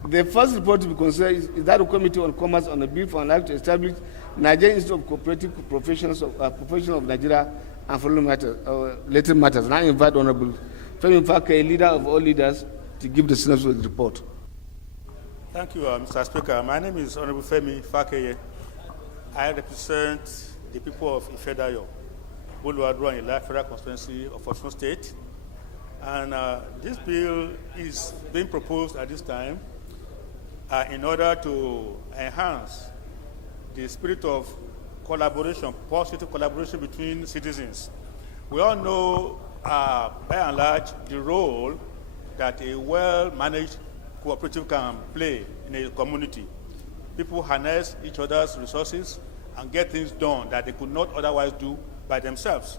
The first report to be considered is that of Committee on Commerce on a bill for an act to establish Nigerian Institute of Cooperative Professionals of Nigeria and following matters, related matters. And I invite Honorable Femi Fake, leader of all leaders, to give the synopsis of the report. Thank you, Mr. Speaker. My name is Honorable Femi Fakeye. I represent the people of Ifedayo, Boluwadru and Ila Federal Constituency of Osun State. And this bill is being proposed at this time in order to enhance the spirit of collaboration, positive collaboration between citizens. We all know, by and large, the role that a well-managed cooperative can play in a community. People harness each other's resources and get things done that they could not otherwise do by themselves.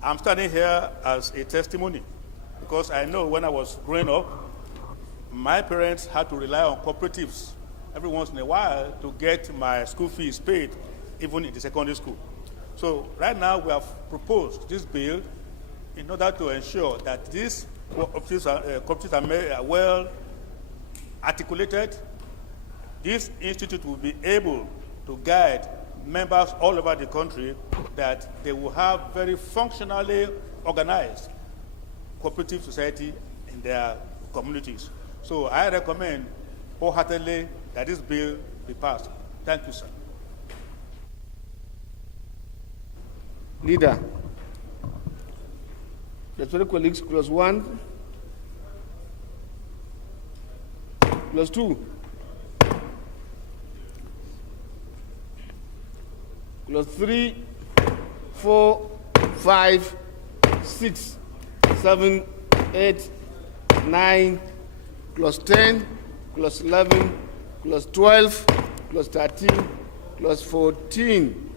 I'm standing here as a testimony because I know when I was growing up, my parents had to rely on cooperatives every once in a while to get my school fees paid, even in the secondary school. So right now we have proposed this bill in order to ensure that these cooperatives are well articulated. This institute will be able to guide members all over the country that they will have very functionally organized cooperative society in their communities. So I recommend wholeheartedly that this bill be passed. Thank you, sir. Leader, the fellow colleagues, clause 1, clause 2, clause 3, 4, 5, 6, 7, 8, 9, clause 10, clause 11, clause 12, clause 13, clause 14.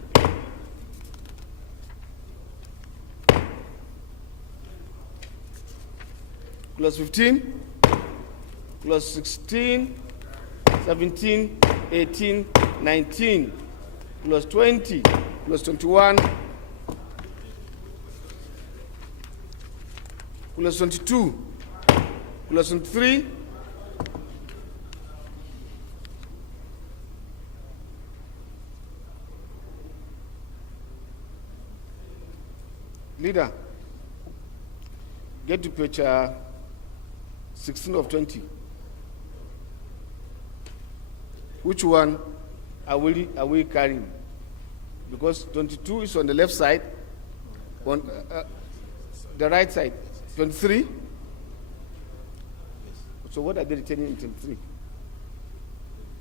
Clause 15, clause 16, 17, 18, 19, clause 20, clause 21, clause 22, clause 23, Leader, get to page 16 of 20. Which one are we carrying? Because 22 is on the left side, on the right side. 23? So what are they retaining in 23?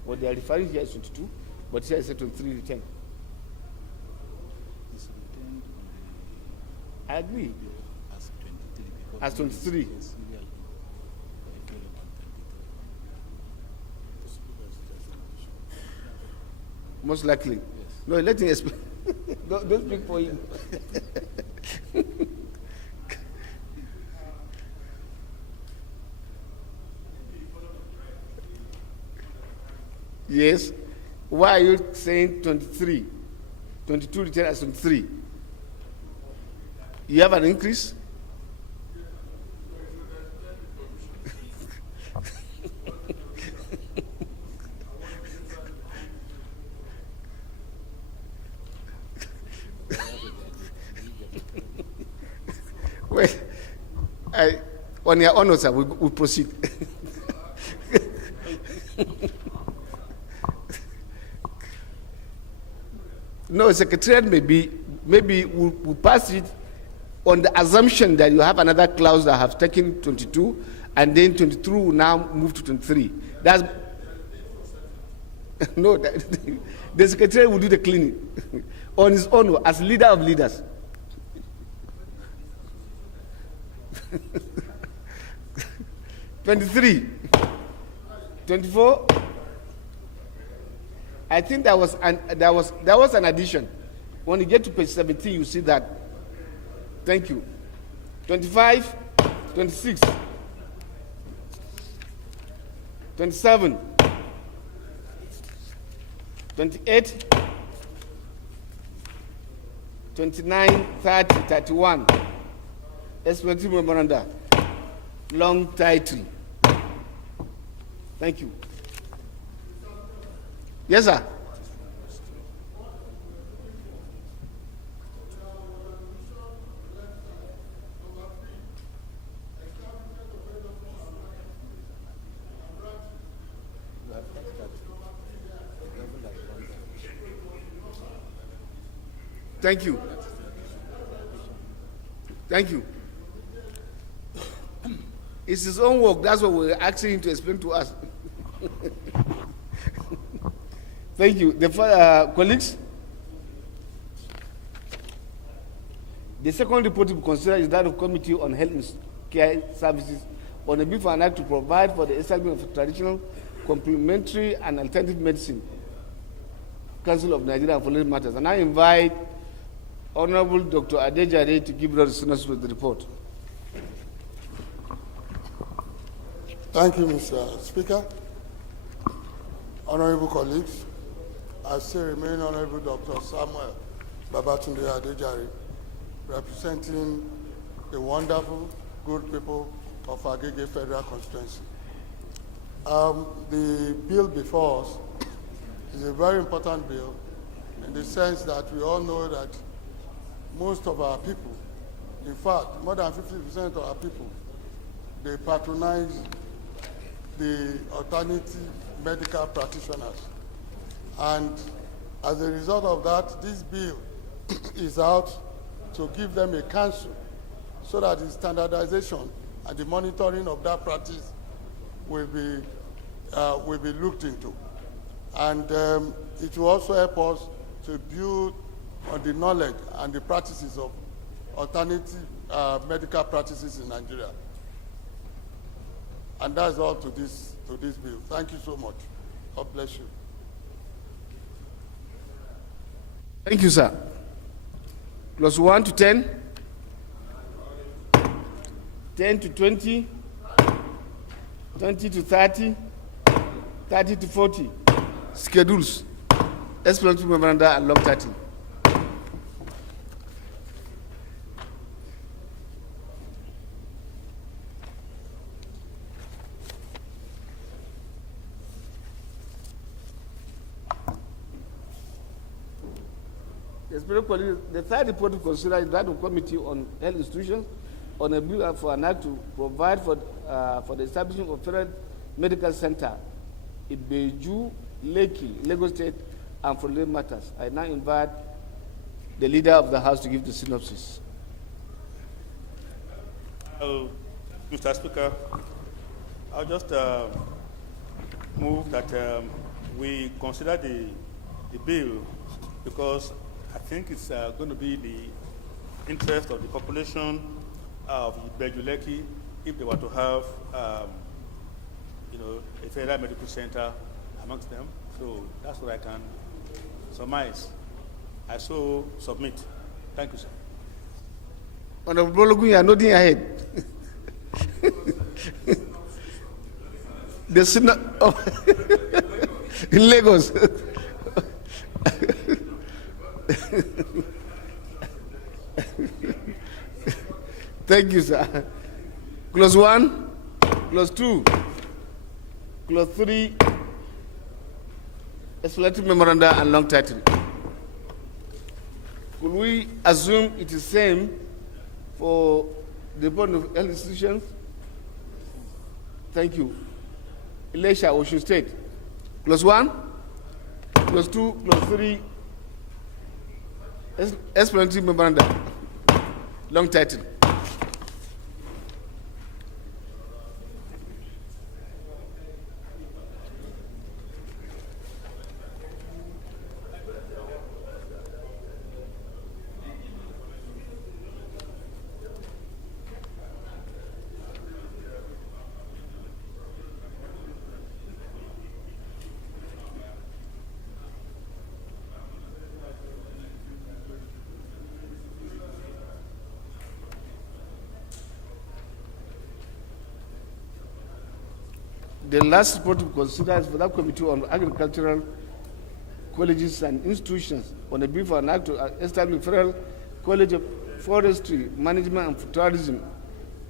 What they are referring here is 22, but here is 23 retained. I agree. As 23. Most likely. Yes. No, let him explain. Don't speak for him. Yes. Why are you saying 23? 22 retained as 23. You have an increase? Well, on your honor, sir, we proceed. No, Secretariat maybe we'll pass it on the assumption that you have another clause that have taken 22, and then 22 will now move to 23. That's no, the Secretariat will do the cleaning on his own as leader of leaders. 23, 24. I think there was an addition. When you get to page 17, you see that. Thank you. 25, 26, 27, 28, 29, 30, 31. Explanatory memoranda. Long title. Thank you. Yes, sir. Thank you. Thank you. It's his own work. That's what we're asking him to explain to us. Thank you. The colleagues, the second report to be considered is that of Committee on Health and Care Services on a bill for an act to provide for the establishment of traditional, complementary, and alternative medicine Council of Nigeria for Related Matters. And I invite Honorable Dr. Adejare to give us the synopsis of the report. Thank you, Mr. Speaker. Honorable colleagues, I still remain Honorable Dr. Samuel Babatunde Adejare, representing the wonderful, good people of Agege Federal Constituency. The bill before us is a very important bill in the sense that we all know that most of our people, in fact, more than 50% of our people, they patronize the alternative medical practitioners. And as a result of that, this bill is out to give them a counsel so that the standardization and the monitoring of that practice will be looked into. And it will also help us to build on the knowledge and the practices of alternative medical practices in Nigeria. And that's all to this bill. Thank you so much. God bless you. Thank you, sir. Clause 1 to 10, 10 to 20, 20 to 30, 30 to 40. Schedules, explanatory memoranda, and long title. The third report to consider is that of Committee on Health Institutions on a bill for an act to provide for the establishment of Federal Medical Center in Beju, Lekki, Lagos State, and for related matters. I now invite the leader of the House to give the synopsis. Mr. Speaker, I'll just move that we consider the bill because I think it's going to be the interest of the population of Beju-Lekki if they were to have, a federal medical center amongst them. So that's what I can surmise. I so submit. Thank you, sir. Honorable Bologun, you are nodding your head. The Senate in Lagos. Thank you, sir. Clause 1, Clause 2, Clause 3, explanatory memoranda and long title. Could we assume it is same for the Board of Health Institutions? Thank you. Elisha, Ocean State. Clause 1, Clause 2, Clause 3, explanatory memoranda, long title. The last report to consider is for that Committee on Agricultural Colleges and Institutions on a bill for an act to establish Federal College of Forestry, Management and Tourism,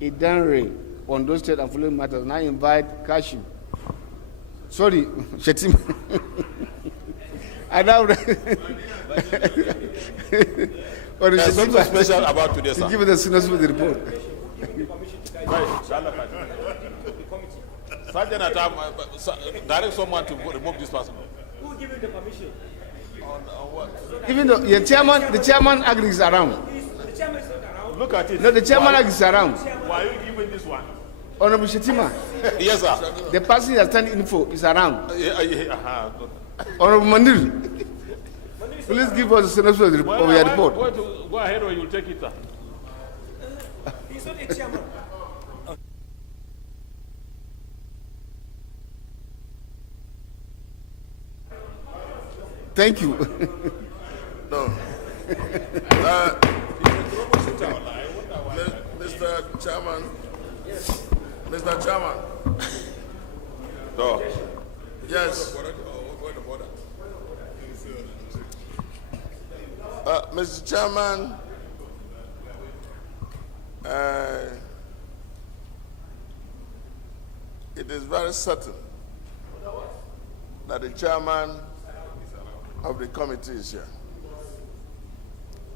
Idanre, Ondo State and following matters. Now I invite Kashim. Sorry, Shetima. I now There's something special about today, sir. to give the synopsis of the report. Sergeant at arms, direct someone to remove this person. Who gave him the permission? On what? Even though the chairman agrees around. The chairman is not around. Look at it. No, the chairman agrees around. Why are you giving this one? Honorable Shetima, Yes, sir. the person that standing info is around. Good. Honorable Mandir, please give us a synopsis of your report. Go ahead or you'll take it, sir. He's not a chairman. Thank you. No. Mr. Chairman. Mr. Chairman. No. Yes. Mr. Chairman, it is very certain that the chairman of the committee is here.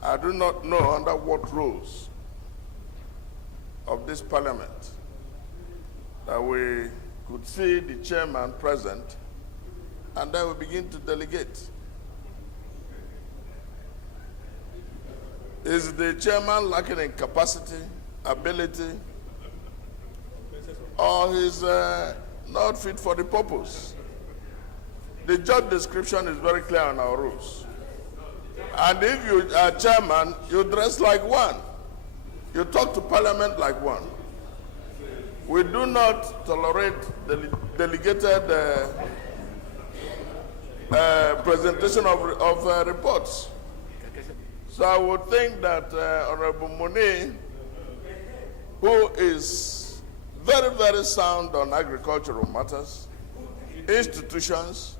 I do not know under what rules of this parliament that we could see the chairman present and then we begin to delegate. Is the chairman lacking in capacity, ability, or is not fit for the purpose? The job description is very clear on our rules. And if you are chairman, you dress like one. You talk to parliament like one. We do not tolerate delegated presentation of reports. So I would think that Honorable Moni, who is very, very sound on agricultural matters, institutions,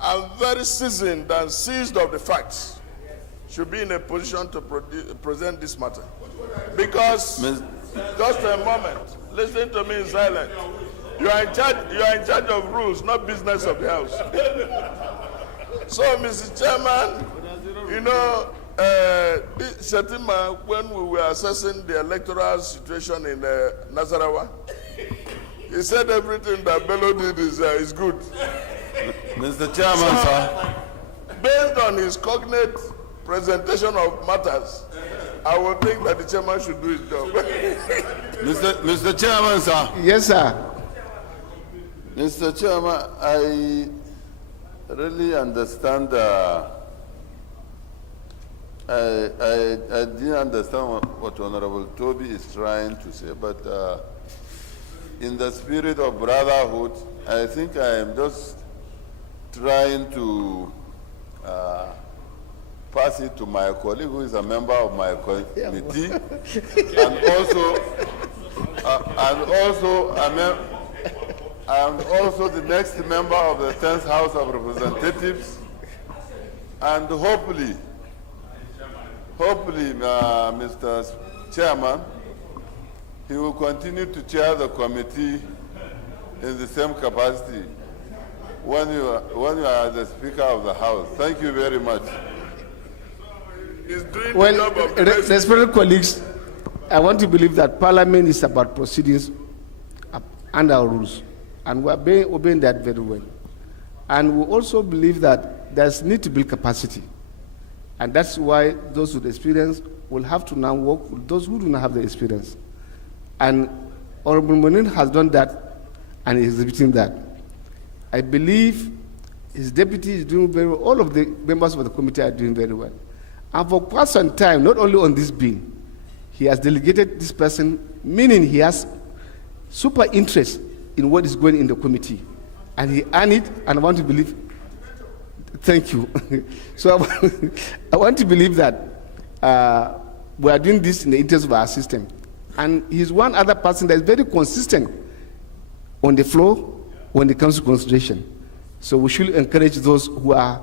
and very seasoned and seized of the facts, should be in a position to present this matter. Because, just a moment, listen to me in silence. You are in charge of rules, not business of the house. So, Mr. Chairman, you know, Shetima, when we were assessing the electoral situation in Nasarawa, he said everything that Bello did is good. Mr. Chairman, sir. Based on his cognate presentation of matters, I would think that the chairman should do his job. Mr. Chairman, sir. Yes, sir. Mr. Chairman, I really understand. I didn't understand what Honorable Toby is trying to say, but in the spirit of brotherhood, I think I am just trying to pass it to my colleague who is a member of my committee, and also the next member of the 10th House of Representatives, and hopefully, Mr. Chairman, he will continue to chair the committee in the same capacity when you are the Speaker of the House. Thank you very much. Well, respected colleagues, I want to believe that Parliament is about proceedings under our rules, and we are obeying that very well. And we also believe that there's need to build capacity. And that's why those with experience will have to now work with those who do not have the experience. And Honorable Monin has done that and is exhibiting that. I believe his deputy is doing very well. All of the members of the committee are doing very well. And for quite some time, not only on this bill, he has delegated this person, meaning he has super interest in what is going in the committee. And he earned it, and I want to believe. Thank you. So I want to believe that we are doing this in the interest of our system. And he's one other person that is very consistent on the floor when it comes to consideration. So we should encourage those who are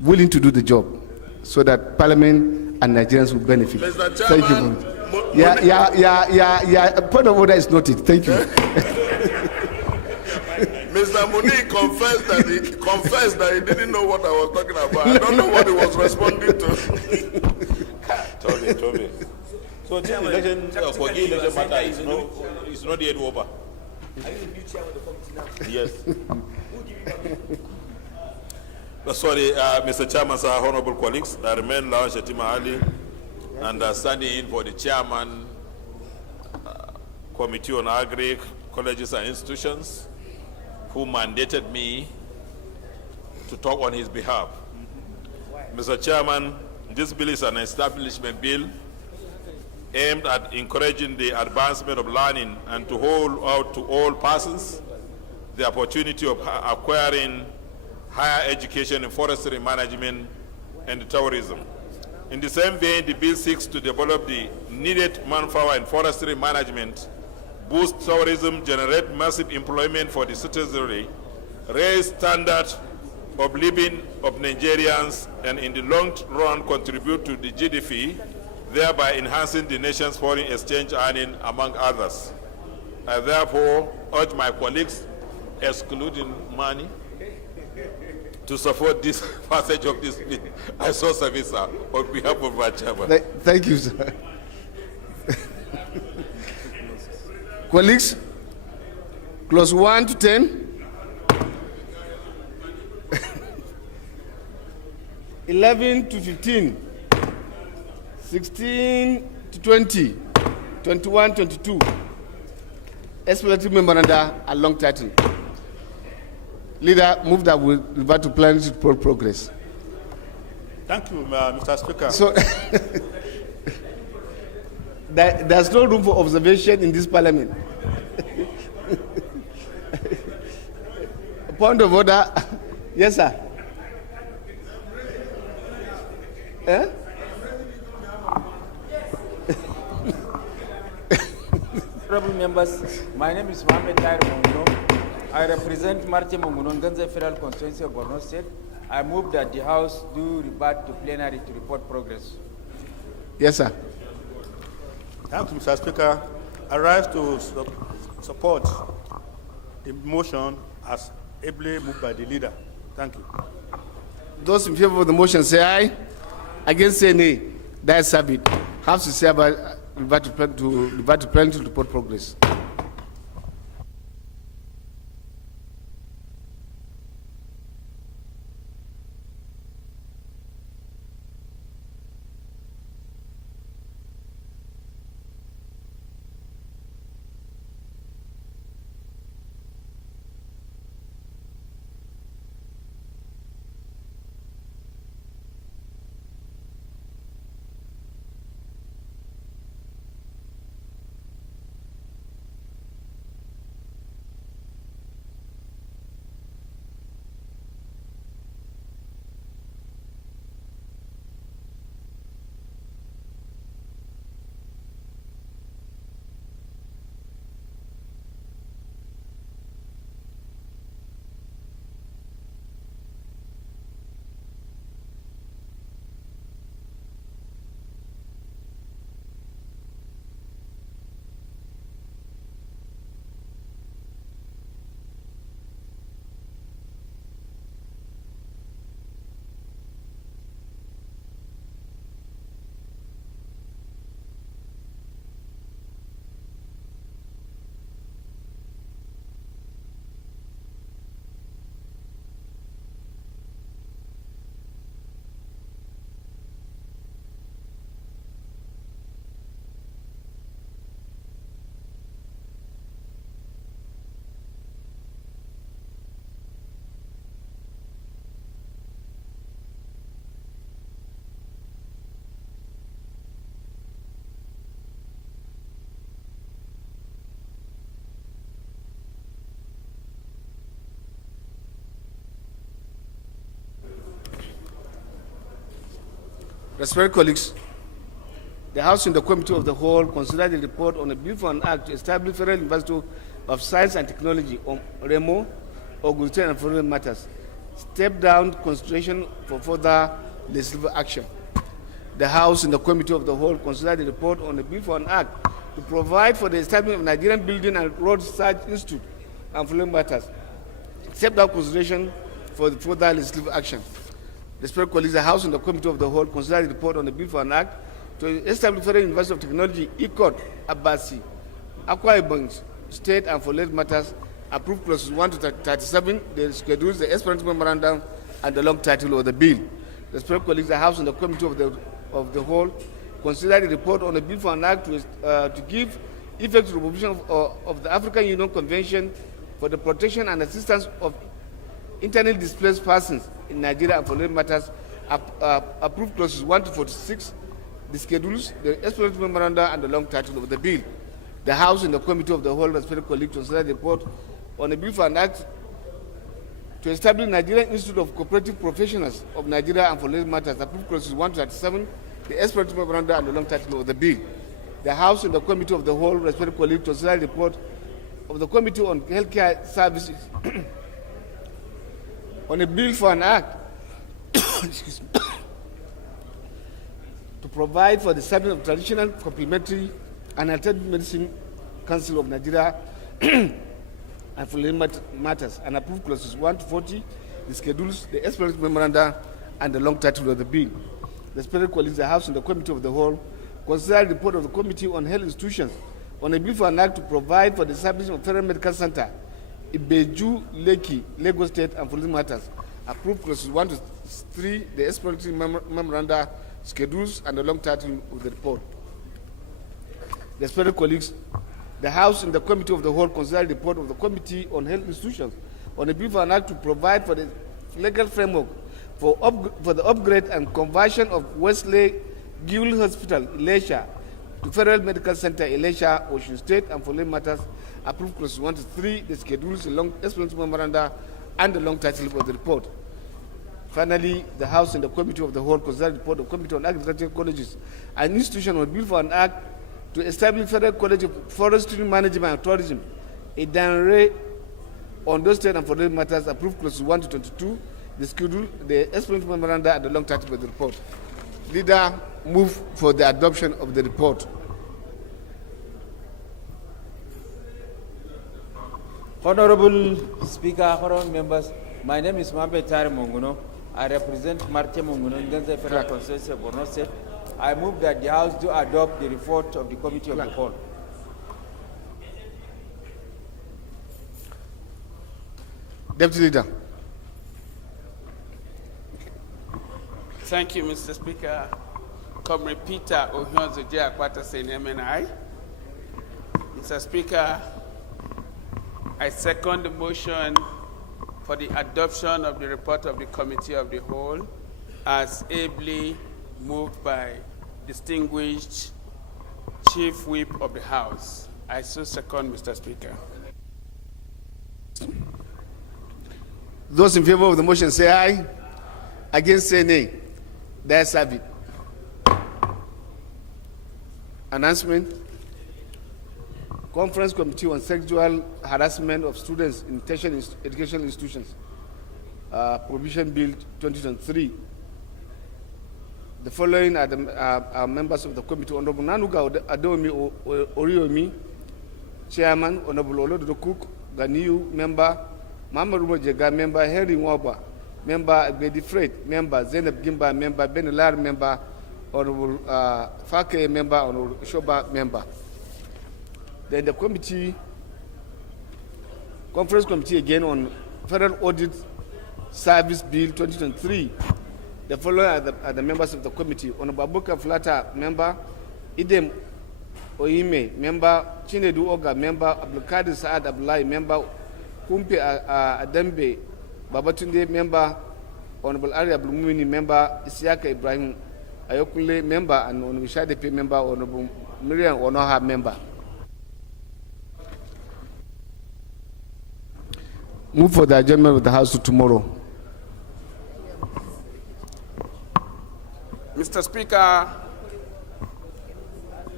willing to do the job so that Parliament and Nigerians will benefit. Mr. Thank you. Chairman, Yeah. Point of order is noted. Thank you. Mr. Muni confessed that he didn't know what I was talking about. I don't know what he was responding to. Toby. So this election, Kogi election matter is not yet over. Are you the new chairman of the committee now? Yes. Who give you permission? Sorry, Mr. Chairman, sir, honorable colleagues, I remain Lawan Shatima Ali and standing in for the chairman, Committee on Agri, Colleges and Institutions, who mandated me to talk on his behalf. Mr. Chairman, this bill is an establishment bill aimed at encouraging the advancement of learning and to hold out to all persons the opportunity of acquiring higher education in forestry management and tourism. In the same vein, the bill seeks to develop the needed manpower in forestry management, boost tourism, generate massive employment for the citizenry, raise standard of living of Nigerians, and in the long run contribute to the GDP, thereby enhancing the nation's foreign exchange earning, among others. I therefore urge my colleagues, excluding money, to support this passage of this bill. I saw service, sir, on behalf of my chairman. Thank you, sir. Colleagues, clause 1 to 10. 11 to 15. 16 to 20. 21, 22. Explanatory memoranda are long title. Leader, move that we revert to plenary to report progress. Thank you, Mr. Speaker. So, there's no room for observation in this parliament. Point of order. Yes, sir. Eh? Honorable members, my name is Mohamed Tair Monguno. I represent Marche Monguno, Ganze Federal Constituency of Borno State. I move that the House do revert to plenary to report progress. Yes, sir. Thank you, Mr. Speaker. I rise to support the motion as ably moved by the leader. Thank you. Those in favor of the motion say aye. Against say nay. That is it. House to say about revert to plenary to report progress. Respected colleagues, the House and the Committee of the Whole considered the report on a bill for an act to establish Federal University of Science and Technology, or REMO, or Gulten and Foreign Matters. Step down consideration for further legislative action. the House in the Committee of the Whole consider the report on the bill for an act to provide for the establishment of Nigerian Building and Road Research Institute and following matters, except that consideration for the further legislative action. Respected colleagues, the House in the Committee of the Whole consider the report on the bill for an act to establish Federal University of Technology, ECOT, Abasi, Akwa Ibom State, and for related matters, approve clauses 1 to 37, the schedules, the Esperanto memorandum, and the long title of the bill. Respected colleagues, the House and the Committee of the Whole consider the report on the bill for an act to give effect to the provision of the African Union Convention for the protection and assistance of internally displaced persons in Nigeria and for related matters, approve clauses 1 to 46, the schedules, the Esperanto memoranda, and the long title of the bill. The House and the Committee of the Whole, respected colleagues, consider the report on the bill for an act to establish Nigerian Institute of Cooperative Professionals of Nigeria and for related matters, approve clauses 1 to 37, the Esperanto memoranda, and the long title of the bill. The House and the Committee of the Whole, respected colleagues, consider the report of the Committee on Healthcare Services on a bill for an act excuse me, to provide for the establishment of traditional, complementary, and alternative medicine Council of Nigeria and for related matters, and approve clauses 1 to 40, the schedules, the Esperanto memoranda, and the long title of the bill. The respected colleagues, the House and the Committee of the Whole consider the report of the Committee on Health Institutions on a bill for an act to provide for the establishment of Federal Medical Center, Ibeju, Lekki, Lagos State, and for related matters, approve clauses 1 to 3, the Esperanto memoranda, schedules, and the long title of the report. The respected colleagues, the House and the Committee of the Whole consider the report of the Committee on Health Institutions on a bill for an act to provide for the legal framework for the upgrade and conversion of Wesley Gill Hospital, Elisha, to Federal Medical Center, Elisha, Osun State, and for related matters, approve clauses 1 to 3, the schedules, the long Esperanto memoranda, and the long title of the report. Finally, the House and the Committee of the Whole consider the report of the Committee on Agricultural Colleges and Institutions on a bill for an act to establish Federal College of Forestry Management and Tourism, a Danre on those state and for related matters, approve clauses 1 to 22, the schedule, the Esperanto memoranda, and the long title of the report. Leader, move for the adoption of the report. Honorable Speaker, honorable members, my name is Mohamed Tari Monguno. I represent Marche Monguno in the Federal Constituency of Borno State. I move that the House do adopt the report of the Committee of the Whole. Deputy Leader. Thank you, Mr. Speaker. Comrade Peter Ohionzoje Akwata saying MNI. Mr. Speaker, I second the motion for the adoption of the report of the Committee of the Whole as ably moved by distinguished Chief Whip of the House. I so second, Mr. Speaker. Those in favor of the motion say aye. Against say nay. The ayes have it. Announcement. Conference Committee on Sexual Harassment of Students in Tertiary Educational Institutions, Provision Bill 2023. The following are members of the committee: Honorable Nanuga Adomi Oriomi, Chairman; Honorable Olododo Cook, Ganiu, Member; Mama Rumo Jega, Member; Henry Nwaba, Member; Agbedi Fred, Member; Zainab Gimba, Member; Benelar, Member; Honorable Fake, Member; Honorable Shoba, Member. Then the Conference Committee again on Federal Audit Service Bill 2023. The following are the members of the committee: Honorable Abuka Flata, Member; Idem Oime, Member; Chinedu Oga, Member; Abdulkadir Saad Abdullahi, Member; Kumpe Adembe Babatunde, Member; Honorable Ari Abdulmumini, Member; Isiaka Ibrahim Ayokule, Member; and Honorable Shadepe, Member; Honorable Miriam Onoha, Member. Move for the adjournment of the House to tomorrow. Mr. Speaker,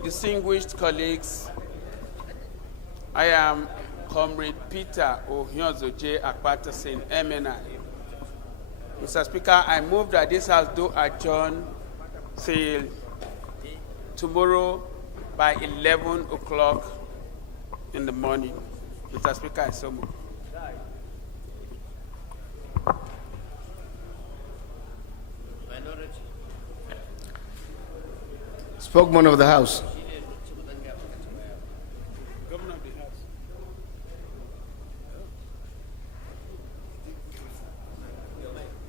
distinguished colleagues, I am Comrade Peter Ohionzoje Akwata saying MNI. Mr. Speaker, I move that this House do adjourn till tomorrow by 11 o'clock in the morning. Mr. Speaker, I so move. Spokesman of the House. Governor of the House.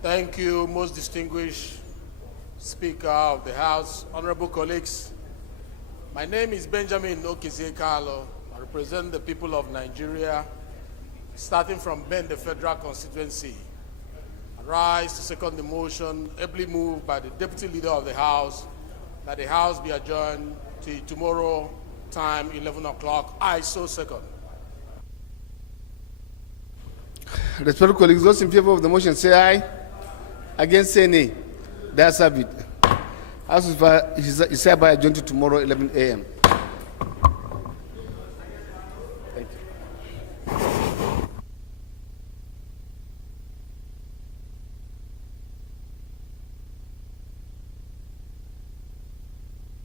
Thank you, most distinguished Speaker of the House, honorable colleagues. My name is Benjamin Okizekalo. I represent the people of Nigeria, starting from Ben, the Federal Constituency. I rise to second the motion, ably moved by the Deputy Leader of the House, that the House be adjourned till tomorrow time, 11 o'clock. I so second. Respected colleagues, those in favor of the motion say aye. Against say nay. The ayes have it. House is hereby adjourned to tomorrow 11 a.m. Thank you.